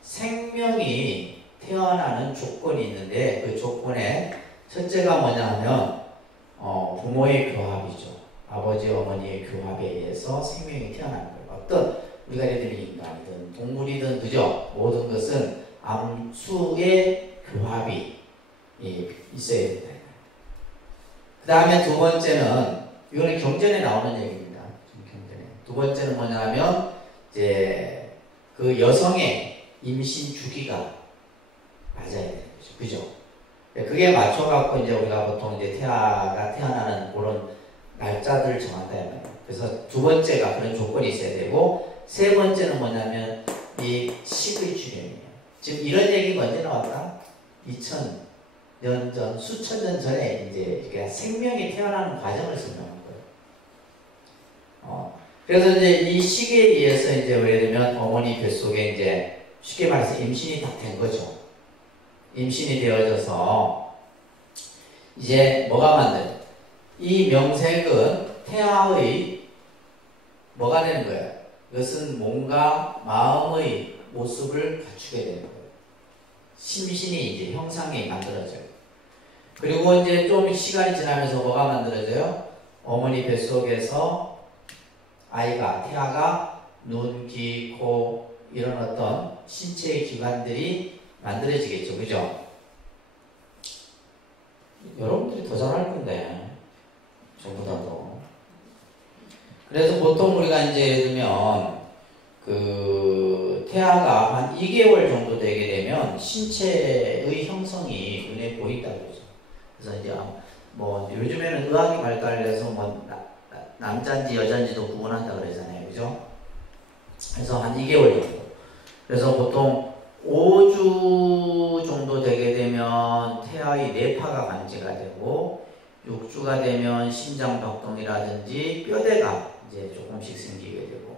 생명이 태어나는 조건이 있는데 그 조건에 첫째가 뭐냐 하면 부모의 교합이죠. 아버지 어머니의 교합에 의해서 생명이 태어나는 거예요. 어떤 우리가 예를 들면 인간이든 동물이든 그죠? 모든 것은 암수의 교합이 있어야 된다. 그 다음에 두 번째는 이거는 경전에 나오는 얘기입니다. 두 번째는 뭐냐면 이제 그 여성의 임신 주기가 맞아야 되는 거죠. 그죠? 그게 맞춰갖고 이제 우리가 보통 이제 태아가 태어나는 그런 날짜들을 정한다는 거예요. 그래서 두 번째가 그런 조건이 있어야 되고 세 번째는 뭐냐면 이 식의 출현이에요. 지금 이런 얘기가 언제 나왔다? 2000년 전, 수천 년 전에 이제 생명이 태어나는 과정을 설명한 거예요. 그래서 이제 이 시기에 의해서 이제 예를 들면 어머니 뱃속에 이제 쉽게 말해서 임신이 딱 된 거죠. 임신이 되어져서 이제 뭐가 만들어요? 이 명색은 태아의 뭐가 되는 거예요? 이것은 몸과 마음의 모습을 갖추게 되는 거예요. 심신이 이제 형상이 만들어져요. 그리고 이제 좀 시간이 지나면서 뭐가 만들어져요? 어머니 뱃속에서 아이가, 태아가 눈, 귀, 코 이런 어떤 신체의 기관들이 만들어지겠죠. 그죠? 여러분들이 더 잘할 건데 전부 다도. 그래서 보통 우리가 이제 예를 들면 그 태아가 한 2개월 정도 되게 되면 신체의 형성이 눈에 보인다고 그러죠. 그래서 이제 뭐 요즘에는 의학이 발달해서 뭐 남자인지 여자인지도 구분한다 그러잖아요. 그죠? 그래서 한 2개월 정도. 그래서 보통 5주 정도 되게 되면 태아의 뇌파가 감지가 되고 6주가 되면 심장 박동이라든지 뼈대가 이제 조금씩 생기게 되고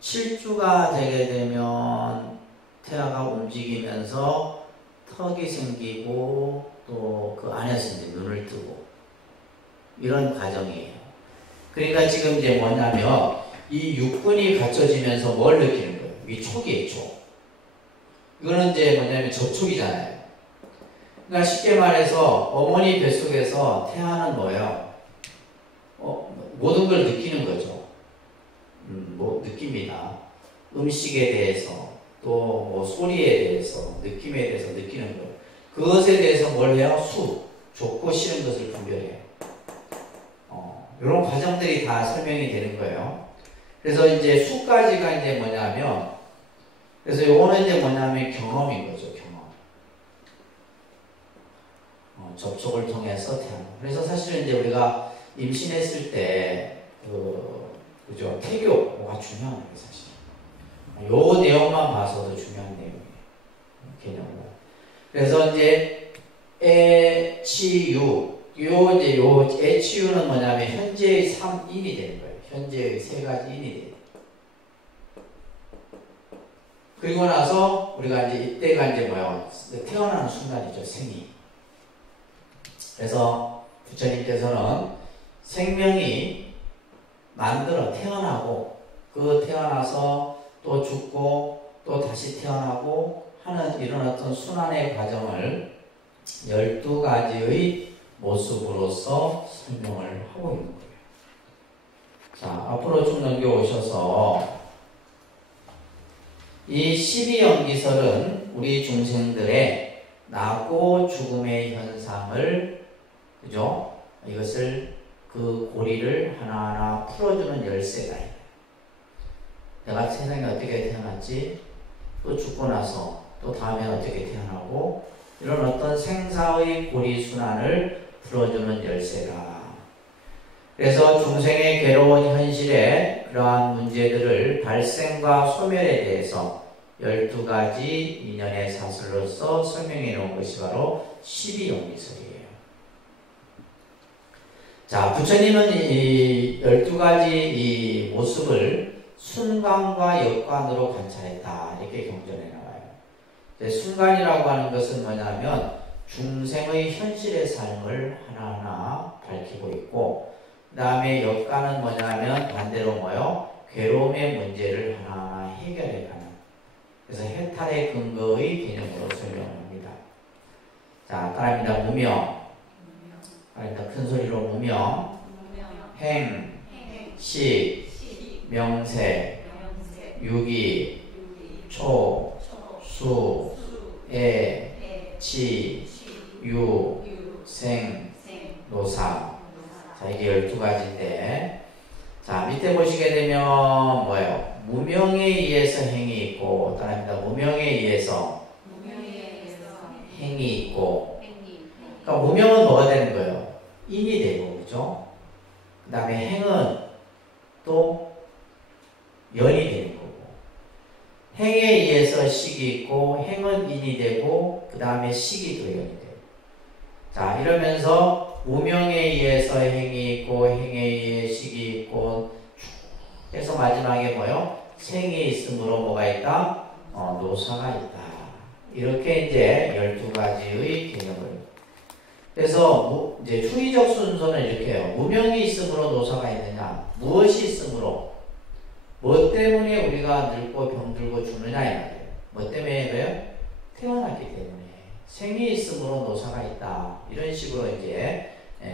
7주가 되게 되면 태아가 움직이면서 턱이 생기고 또 그 안에서 이제 눈을 뜨고 이런 과정이에요. 그러니까 지금 이제 뭐냐면 이 육근이 갖춰지면서 뭘 느끼는 거예요? 이 촉이에요, 촉. 이거는 이제 뭐냐면 접촉이잖아요. 그러니까 쉽게 말해서 어머니 뱃속에서 태아는 뭐예요? 모든 걸 느끼는 거죠. 뭐 느낍니다. 음식에 대해서 또 뭐 소리에 대해서 느낌에 대해서 느끼는 거예요. 그것에 대해서 뭘 해요? 좋고 싫은 것을 분별해요. 이런 과정들이 다 설명이 되는 거예요. 그래서 이제 수까지가 이제 뭐냐면 그래서 요거는 이제 뭐냐면 경험인 거죠. 경험. 접촉을 통해서 태어나. 그래서 사실은 이제 우리가 임신했을 때 그죠? 태교가 중요한 거예요, 사실. 요 내용만 봐서도 중요한 내용이에요. 개념으로. 그래서 이제 애치유 이제 애치유는 뭐냐면 현재의 3인이 되는 거예요. 현재의 세 가지 인이 돼요. 그리고 나서 우리가 이제 이때가 이제 뭐예요? 태어나는 순간이죠, 생이. 그래서 부처님께서는 생명이 만들어 태어나고 그 태어나서 또 죽고 또 다시 태어나고 하는 이런 어떤 순환의 과정을 12가지의 모습으로서 설명을 하고 있는 거예요. 자, 앞으로 쭉 넘겨오셔서 이 12연기설은 우리 중생들의 나고 죽음의 현상을 그죠? 이것을 그 고리를 하나하나 풀어주는 열쇠가 있어요. 내가 세상에 어떻게 태어났지? 또 죽고 나서 또 다음에 어떻게 태어나고 이런 어떤 생사의 고리 순환을 풀어주는 열쇠다. 그래서 중생의 괴로운 현실에 그러한 문제들을 발생과 소멸에 대해서 12가지 인연의 사슬로서 설명해 놓은 것이 바로 12용기설이에요. 자, 부처님은 이 12가지 이 모습을 순간과 역관으로 관찰했다. 이렇게 경전해 나와요. 순간이라고 하는 것은 뭐냐면 중생의 현실의 삶을 하나하나 밝히고 있고 그 다음에 역관은 뭐냐면 반대로 뭐요? 괴로움의 문제를 하나하나 해결해가는 그래서 해탈의 근거의 개념으로 설명을 합니다. 자, 따라합니다. 무명 따라합니다. 큰 소리로 무명 행, 식, 명세, 유기, 초, 수, 애, 치, 유, 생, 노사. 자, 이게 12가지인데, 자, 밑에 보시게 되면, 뭐예요? 무명에 의해서 행이 있고, 따라합니다. 무명에 의해서 행이 있고, 그러니까 무명은 뭐가 되는 거예요? 인이 되고, 그죠? 그 다음에 행은 또 연이 되는 거고, 행에 의해서 식이 있고, 행은 인이 되고, 그 다음에 식이 또 연이 돼요. 자, 이러면서 무명에 의해서 행이 있고, 행에 의해 식이 있고, 그래서 마지막에 뭐요? 생이 있으므로 뭐가 있다? 노사가 있다. 이렇게 이제 12가지의 개념을. 그래서 이제 추리적 순서는 이렇게 해요. 무명이 있으므로 노사가 있느냐? 무엇이 있으므로? 뭐 때문에 우리가 늙고 병들고 죽느냐 이 말이에요. 뭐 때문에 그래요? 태어났기 때문에. 생이 있으므로 노사가 있다. 이런 식으로 이제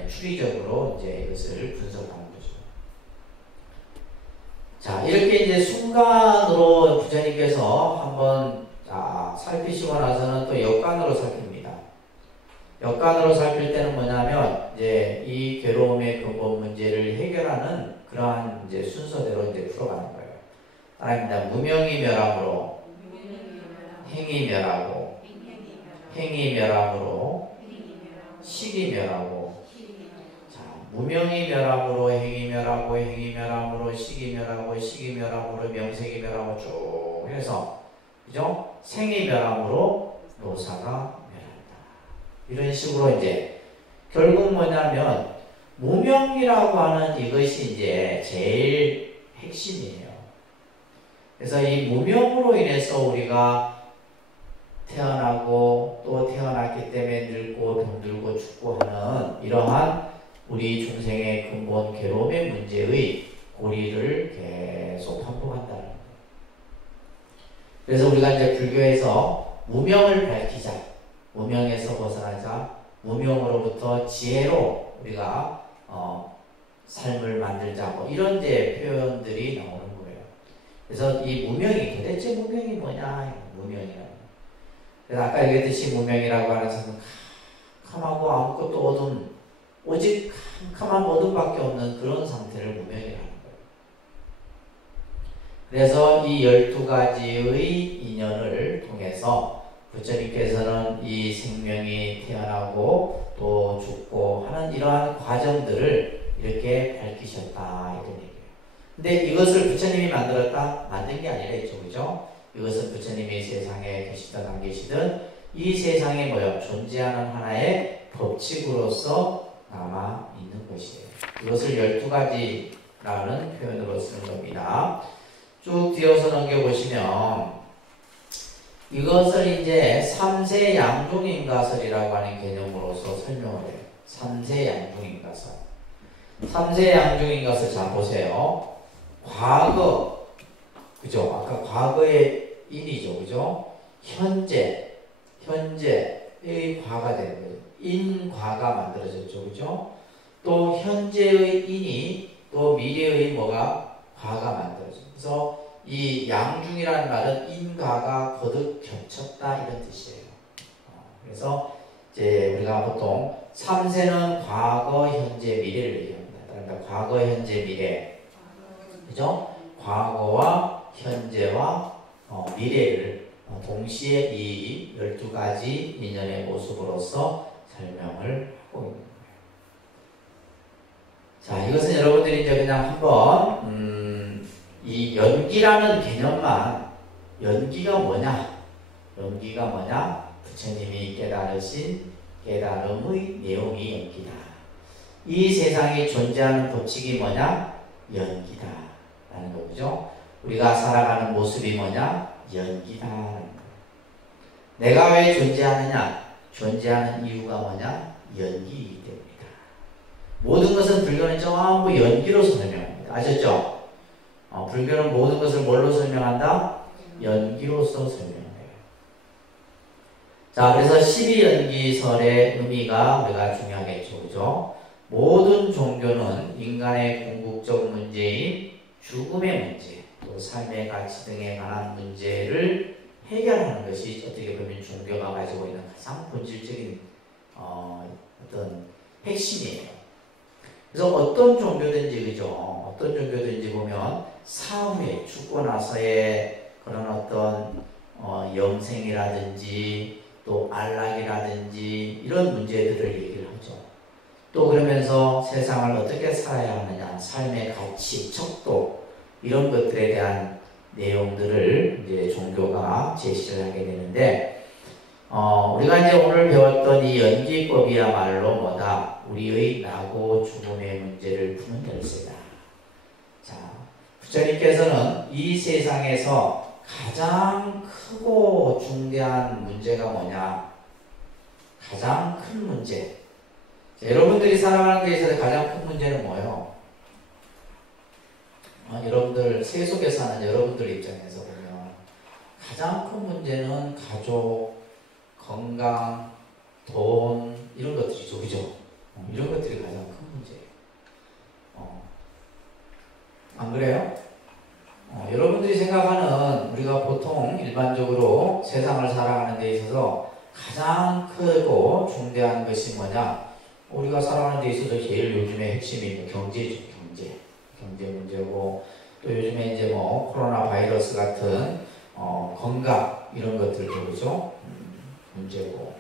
추리적으로 이제 이것을 분석하는 거죠. 자, 이렇게 이제 순간으로 부처님께서 한번 살피시고 나서는 또 역관으로 살핍니다. 역관으로 살필 때는 뭐냐면 이제 이 괴로움의 근본 문제를 해결하는 그러한 이제 순서대로 이제 풀어가는 거예요. 따라합니다. 무명이 멸함으로 행이 멸하고 행이 멸함으로 식이 멸하고 자 무명이 멸함으로 행이 멸하고 행이 멸함으로 식이 멸하고 식이 멸함으로 명색이 멸하고 쭉 해서 그죠? 생이 멸함으로 노사가 멸한다. 이런 식으로 이제 결국 뭐냐면 무명이라고 하는 이것이 이제 제일 핵심이에요. 그래서 이 무명으로 인해서 우리가 태어나고 또 태어났기 때문에 늙고 병들고 죽고 하는 이러한 우리 중생의 근본 괴로움의 문제의 고리를 계속 반복한다는 거예요. 그래서 우리가 이제 불교에서 무명을 밝히자, 무명에서 벗어나자, 무명으로부터 지혜로 우리가 삶을 만들자고 이런 이제 표현들이 나오는 거예요. 그래서 이 무명이 도대체 무명이 뭐냐? 무명이라는. 그래서 아까 얘기했듯이 무명이라고 하는 것은 캄캄하고 아무것도 어둠, 오직 캄캄한 어둠밖에 없는 그런 상태를 무명이라는 거예요. 그래서 이 12가지의 인연을 통해서 부처님께서는 이 생명이 태어나고 또 죽고 하는 이러한 과정들을 이렇게 밝히셨다 이런 얘기예요. 근데 이것을 부처님이 만들었다? 만든 게 아니라 있죠. 그죠? 이것은 부처님이 세상에 계시든 안 계시든 이 세상에 뭐요? 존재하는 하나의 법칙으로서 남아 있는 것이에요. 이것을 12가지라는 표현으로 쓰는 겁니다. 쭉 뒤어서 넘겨보시면 이것을 이제 삼세 양중인가설이라고 하는 개념으로서 설명을 해요. 삼세 양중인가설. 삼세 양중인가설 잘 보세요. 과거, 그죠? 아까 과거의 인이죠, 그죠? 현재의 과가 되는 거예요. 인과가 만들어졌죠, 그죠? 또 현재의 인이 또 미래의 뭐가 과가 만들어져요. 그래서 이 양중이라는 말은 인과가 거듭 겹쳤다 이런 뜻이에요. 그래서 이제 우리가 보통 삼세는 과거, 현재, 미래를 얘기합니다. 그러니까 과거, 현재, 미래, 그죠? 과거와 현재와 미래를 동시에 이 12가지 인연의 모습으로서 설명을 하고 있는 거예요. 자, 이것은 여러분들이 이제 그냥 한번 이 연기라는 개념만 연기가 뭐냐? 연기가 뭐냐? 부처님이 깨달으신 깨달음의 내용이 연기다. 이 세상에 존재하는 법칙이 뭐냐? 연기다. 라는 거죠. 우리가 살아가는 모습이 뭐냐? 연기다. 라는 거예요. 내가 왜 존재하느냐? 존재하는 이유가 뭐냐? 연기이기 때문이다. 모든 것은 불교는 전부 연기로서 설명합니다. 아셨죠? 불교는 모든 것을 뭘로 설명한다? 연기로서 설명해요. 자, 그래서 12연기설의 의미가 우리가 중요하겠죠. 그죠? 모든 종교는 인간의 궁극적 문제인 죽음의 문제, 또 삶의 가치 등에 관한 문제를 해결하는 것이 어떻게 보면 종교가 가지고 있는 가장 본질적인 어떤 핵심이에요. 그래서 어떤 종교든지, 그죠? 어떤 종교든지 보면 사후에 죽고 나서의 그런 어떤 영생이라든지 또 안락이라든지 이런 문제들을 얘기를 하죠. 또 그러면서 세상을 어떻게 살아야 하느냐, 삶의 가치, 척도 이런 것들에 대한 내용들을 이제 종교가 제시를 하게 되는데 우리가 이제 오늘 배웠던 이 연기법이야말로 뭐다? 우리의 나고 죽음의 문제를 푸는 열쇠다. 자, 부처님께서는 이 세상에서 가장 크고 중대한 문제가 뭐냐? 가장 큰 문제. 자, 여러분들이 살아가는 데 있어서 가장 큰 문제는 뭐예요? 여러분들 세속에 사는 여러분들 입장에서 보면 가장 큰 문제는 가족, 건강, 돈 이런 것들이죠, 그죠? 이런 것들이 가장 큰 문제예요. 안 그래요? 여러분들이 생각하는 우리가 보통 일반적으로 세상을 살아가는 데 있어서 가장 크고 중대한 것이 뭐냐? 우리가 살아가는 데 있어서 제일 요즘에 핵심이 경제죠. 경제 문제고, 또 요즘에 이제 뭐 코로나 바이러스 같은 건강 이런 것들도 그죠? 문제고,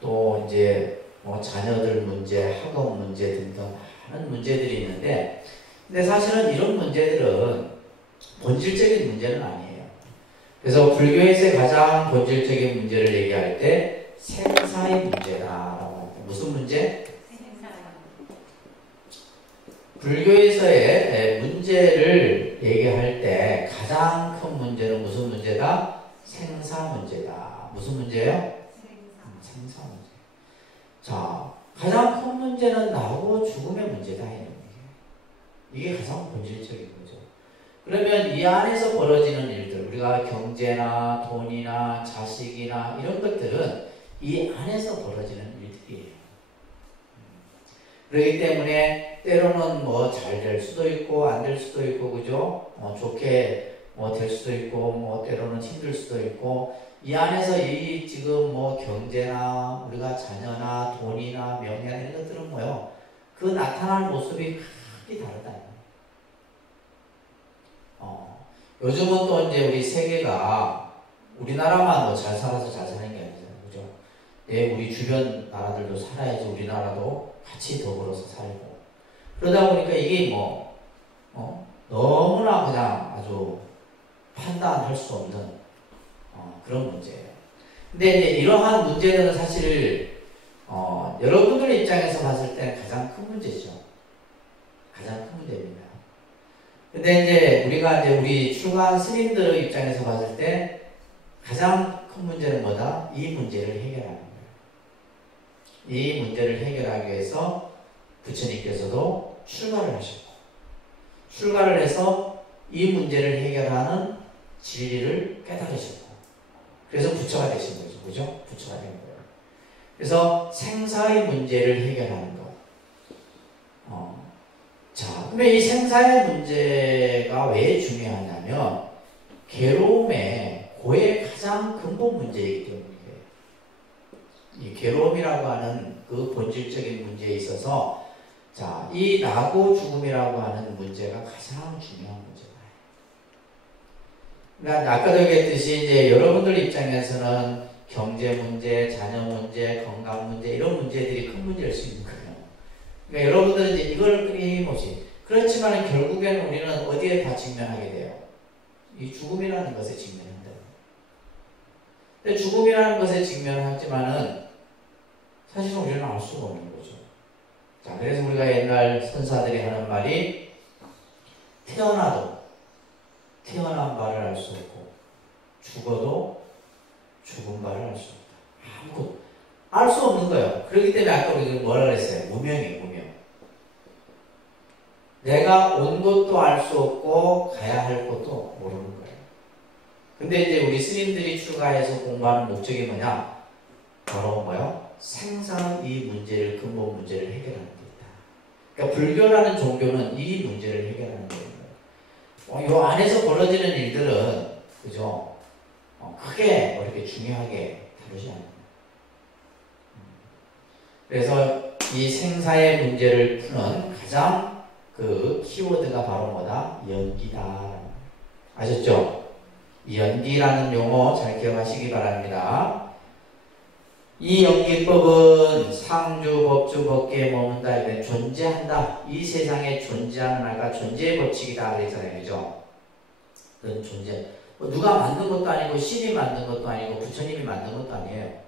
또 이제 뭐 자녀들 문제, 학업 문제 등등 많은 문제들이 있는데, 근데 사실은 이런 문제들은 본질적인 문제는 아니에요. 그래서 불교에서 가장 본질적인 문제를 얘기할 때 생사의 문제다라고 합니다. 무슨 문제? 불교에서의 문제를 얘기할 때 가장 큰 문제는 무슨 문제다? 생사 문제다. 무슨 문제예요? 생사 문제. 자, 가장 큰 문제는 나하고 죽음의 문제다. 이게 가장 본질적인 거죠. 그러면 이 안에서 벌어지는 일들, 우리가 경제나 돈이나 자식이나 이런 것들은 이 안에서 벌어지는 일들이에요. 그렇기 때문에 때로는 뭐 잘 될 수도 있고 안 될 수도 있고 그죠? 좋게 뭐 될 수도 있고 뭐 때로는 힘들 수도 있고 이 안에서 이 지금 뭐 경제나 우리가 자녀나 돈이나 명예나 이런 것들은 뭐요? 그 나타나는 모습이 크게 다르다. 요즘은 또 이제 우리 세계가 우리나라만 뭐 잘 살아서 잘 사는 게 아니잖아요. 그죠? 우리 주변 나라들도 살아야지 우리나라도 같이 더불어서 살고. 그러다 보니까 이게 너무나 그냥 아주 판단할 수 없는 그런 문제예요. 근데 이제 이러한 문제는 사실 여러분들 입장에서 봤을 때는 가장 큰 문제죠. 가장 큰 문제입니다. 근데 이제 우리가 이제 우리 출가한 스님들 입장에서 봤을 때 가장 큰 문제는 뭐다? 이 문제를 해결하는 거예요. 이 문제를 해결하기 위해서 부처님께서도 출가를 하셨고, 출가를 해서 이 문제를 해결하는 진리를 깨달으셨고, 그래서 부처가 되신 거죠. 그죠? 부처가 된 거예요. 그래서 생사의 문제를 해결하는 것. 자, 그러면 이 생사의 문제가 왜 중요하냐면, 괴로움의 고의 가장 근본 문제이기 때문이에요. 이 괴로움이라고 하는 그 본질적인 문제에 있어서, 자, 이 나고 죽음이라고 하는 문제가 가장 중요한 문제다. 그러니까 아까도 얘기했듯이 이제 여러분들 입장에서는 경제 문제, 자녀 문제, 건강 문제 이런 문제들이 큰 문제일 수 있는 거예요. 그러니까 여러분들은 이제 이걸 끊임없이 그렇지만 결국에는 우리는 어디에 다 직면하게 돼요? 이 죽음이라는 것에 직면한다. 근데 죽음이라는 것에 직면하지만은 사실은 우리는 알 수가 없는 거죠. 자, 그래서 우리가 옛날 선사들이 하는 말이 태어나도 태어난 바를 알 수 없고 죽어도 죽은 바를 알 수 없다. 아무것도 알 수 없는 거예요. 그렇기 때문에 아까 우리가 뭐라 그랬어요? 무명이에요, 무명. 내가 온 곳도 알 수 없고 가야 할 곳도 모르는 거예요. 근데 이제 우리 스님들이 출가해서 공부하는 목적이 뭐냐? 바로 뭐요? 생사의 이 문제를, 근본 문제를 해결하는 데 있다. 그러니까 불교라는 종교는 이 문제를 해결하는 거예요. 이 안에서 벌어지는 일들은 그죠? 크게 이렇게 중요하게 다루지 않아요. 그래서 이 생사의 문제를 푸는 가장 그 키워드가 바로 뭐다? 연기다. 아셨죠? 이 연기라는 용어 잘 기억하시기 바랍니다. 이 연기법은 상주, 법주, 법계에 머문다. 이런 존재한다. 이 세상에 존재하는 하나가 존재의 법칙이다. 그랬잖아요. 그죠? 그런 존재. 누가 만든 것도 아니고 신이 만든 것도 아니고 부처님이 만든 것도 아니에요.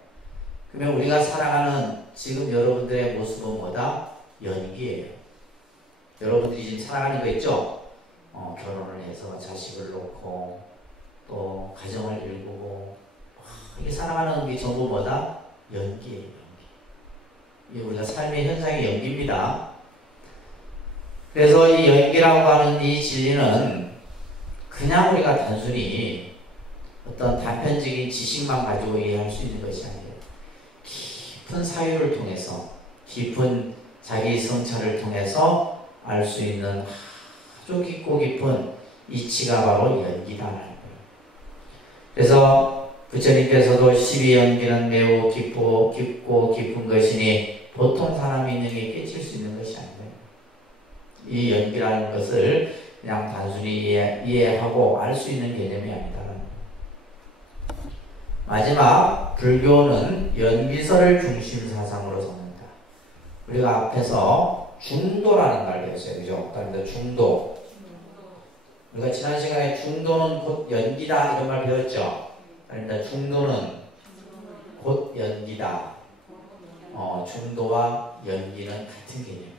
그러면 우리가 살아가는 지금 여러분들의 모습은 뭐다? 연기예요. 여러분들이 지금 살아가는 거 있죠? 결혼을 해서 자식을 놓고 또 가정을 이루고 이게 살아가는 게 전부 뭐다? 연기예요. 연기. 이게 우리가 삶의 현상의 연기입니다. 그래서 이 연기라고 하는 이 진리는 그냥 우리가 단순히 어떤 단편적인 지식만 가지고 이해할 수 있는 것이 아니에요. 깊은 사유를 통해서, 깊은 자기 성찰을 통해서 알 수 있는 아주 깊고 깊은 이치가 바로 연기다. 그래서 부처님께서도 12연기는 매우 깊고 깊은 것이니 보통 사람이 능히 깨칠 수 있는 것이 아니에요. 이 연기라는 것을 그냥 단순히 이해하고 알 수 있는 개념이 아니다. 마지막, 불교는 연기설을 중심 사상으로 삼는다. 우리가 앞에서 중도라는 말 배웠어요. 그죠? 그다음에 중도. 우리가 지난 시간에 중도는 곧 연기다 이런 말 배웠죠? 아닙니다. 중도는 곧 연기다. 중도와 연기는 같은 개념이에요.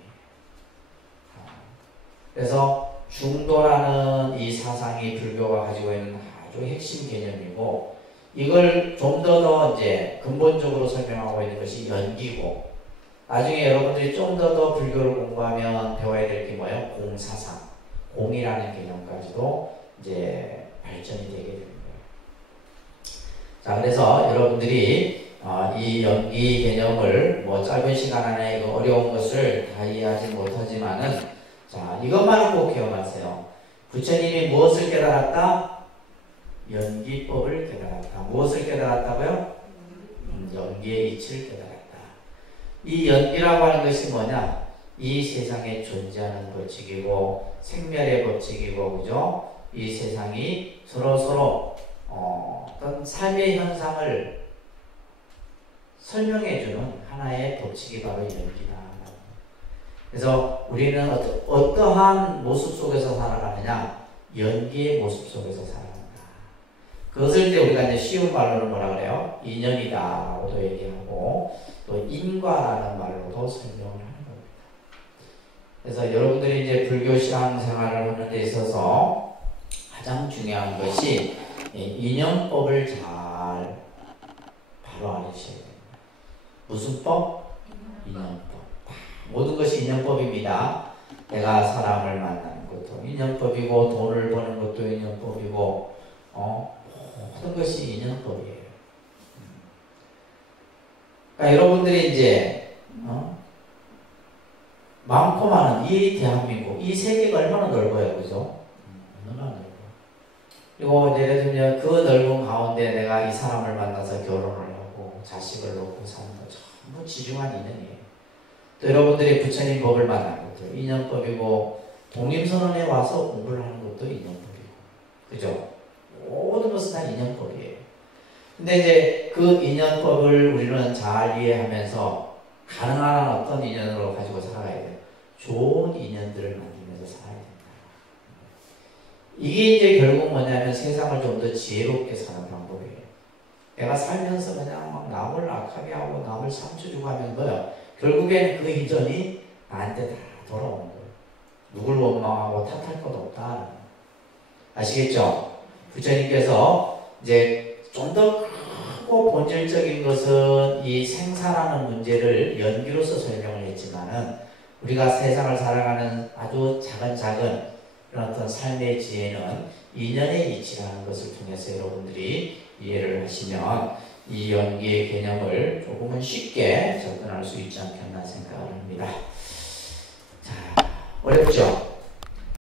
그래서 중도라는 이 사상이 불교가 가지고 있는 아주 핵심 개념이고, 이걸 좀 더 이제 근본적으로 설명하고 있는 것이 연기고, 나중에 여러분들이 좀 더 불교를 공부하면 배워야 될 게 뭐예요? 공사상. 공이라는 개념까지도 이제 발전이 되게 됩니다. 자, 그래서 여러분들이 이 연기 개념을 뭐 짧은 시간 안에 그 어려운 것을 다 이해하지 못하지만은, 자, 이것만은 꼭 기억하세요. 부처님이 무엇을 깨달았다? 연기법을 깨달았다. 무엇을 깨달았다고요? 연기의 이치를 깨달았다. 이 연기라고 하는 것이 뭐냐? 이 세상에 존재하는 법칙이고 생멸의 법칙이고, 그죠? 이 세상이 서로 어떤 삶의 현상을 설명해주는 하나의 법칙이 바로 연기다. 그래서 우리는 어떠한 모습 속에서 살아가느냐? 연기의 모습 속에서 살아간다. 그것을 이제 우리가 이제 쉬운 말로는 뭐라 그래요? 인연이다라고도 얘기하고, 또 인과라는 말로도 설명을 하는 겁니다. 그래서 여러분들이 이제 불교 신앙 생활을 하는 데 있어서 가장 중요한 것이 인연법을 잘 바로 알으셔야 됩니다. 무슨 법? 인연법. 모든 것이 인연법입니다. 내가 사람을 만나는 것도 인연법이고, 돈을 버는 것도 인연법이고, 모든 것이 인연법이에요. 그러니까 여러분들이 이제 많고 많은 이 대한민국, 이 세계가 얼마나 넓어요, 그죠? 얼마나 넓어요. 그리고 예를 들면 그 넓은 가운데 내가 이 사람을 만나서 결혼을 하고 자식을 놓고 사는 거 전부 지중한 인연이에요. 또 여러분들이 부처님 법을 만나는 것도 인연법이고, 독립선언에 와서 공부를 하는 것도 인연법이고, 그죠? 모든 것은 다 인연법이에요. 근데 이제 그 인연법을 우리는 잘 이해하면서 가능한 어떤 인연으로 가지고 살아가야 돼요. 좋은 인연들을 만들면서 살아야 된다. 이게 이제 결국 뭐냐면 세상을 좀 더 지혜롭게 사는 방법이에요. 내가 살면서 그냥 막 남을 악하게 하고 남을 상처 주고 하면 뭐야? 결국엔 그 인연이 나한테 다 돌아오는 거예요. 누굴 원망하고 탓할 것 없다. 아시겠죠? 부처님께서 이제 좀 더 크고 본질적인 것은 이 생사라는 문제를 연기로서 설명을 했지만은, 우리가 세상을 살아가는 아주 작은 그런 어떤 삶의 지혜는 인연의 이치라는 것을 통해서 여러분들이 이해를 하시면 이 연기의 개념을 조금은 쉽게 접근할 수 있지 않겠나 생각을 합니다. 자, 어렵죠?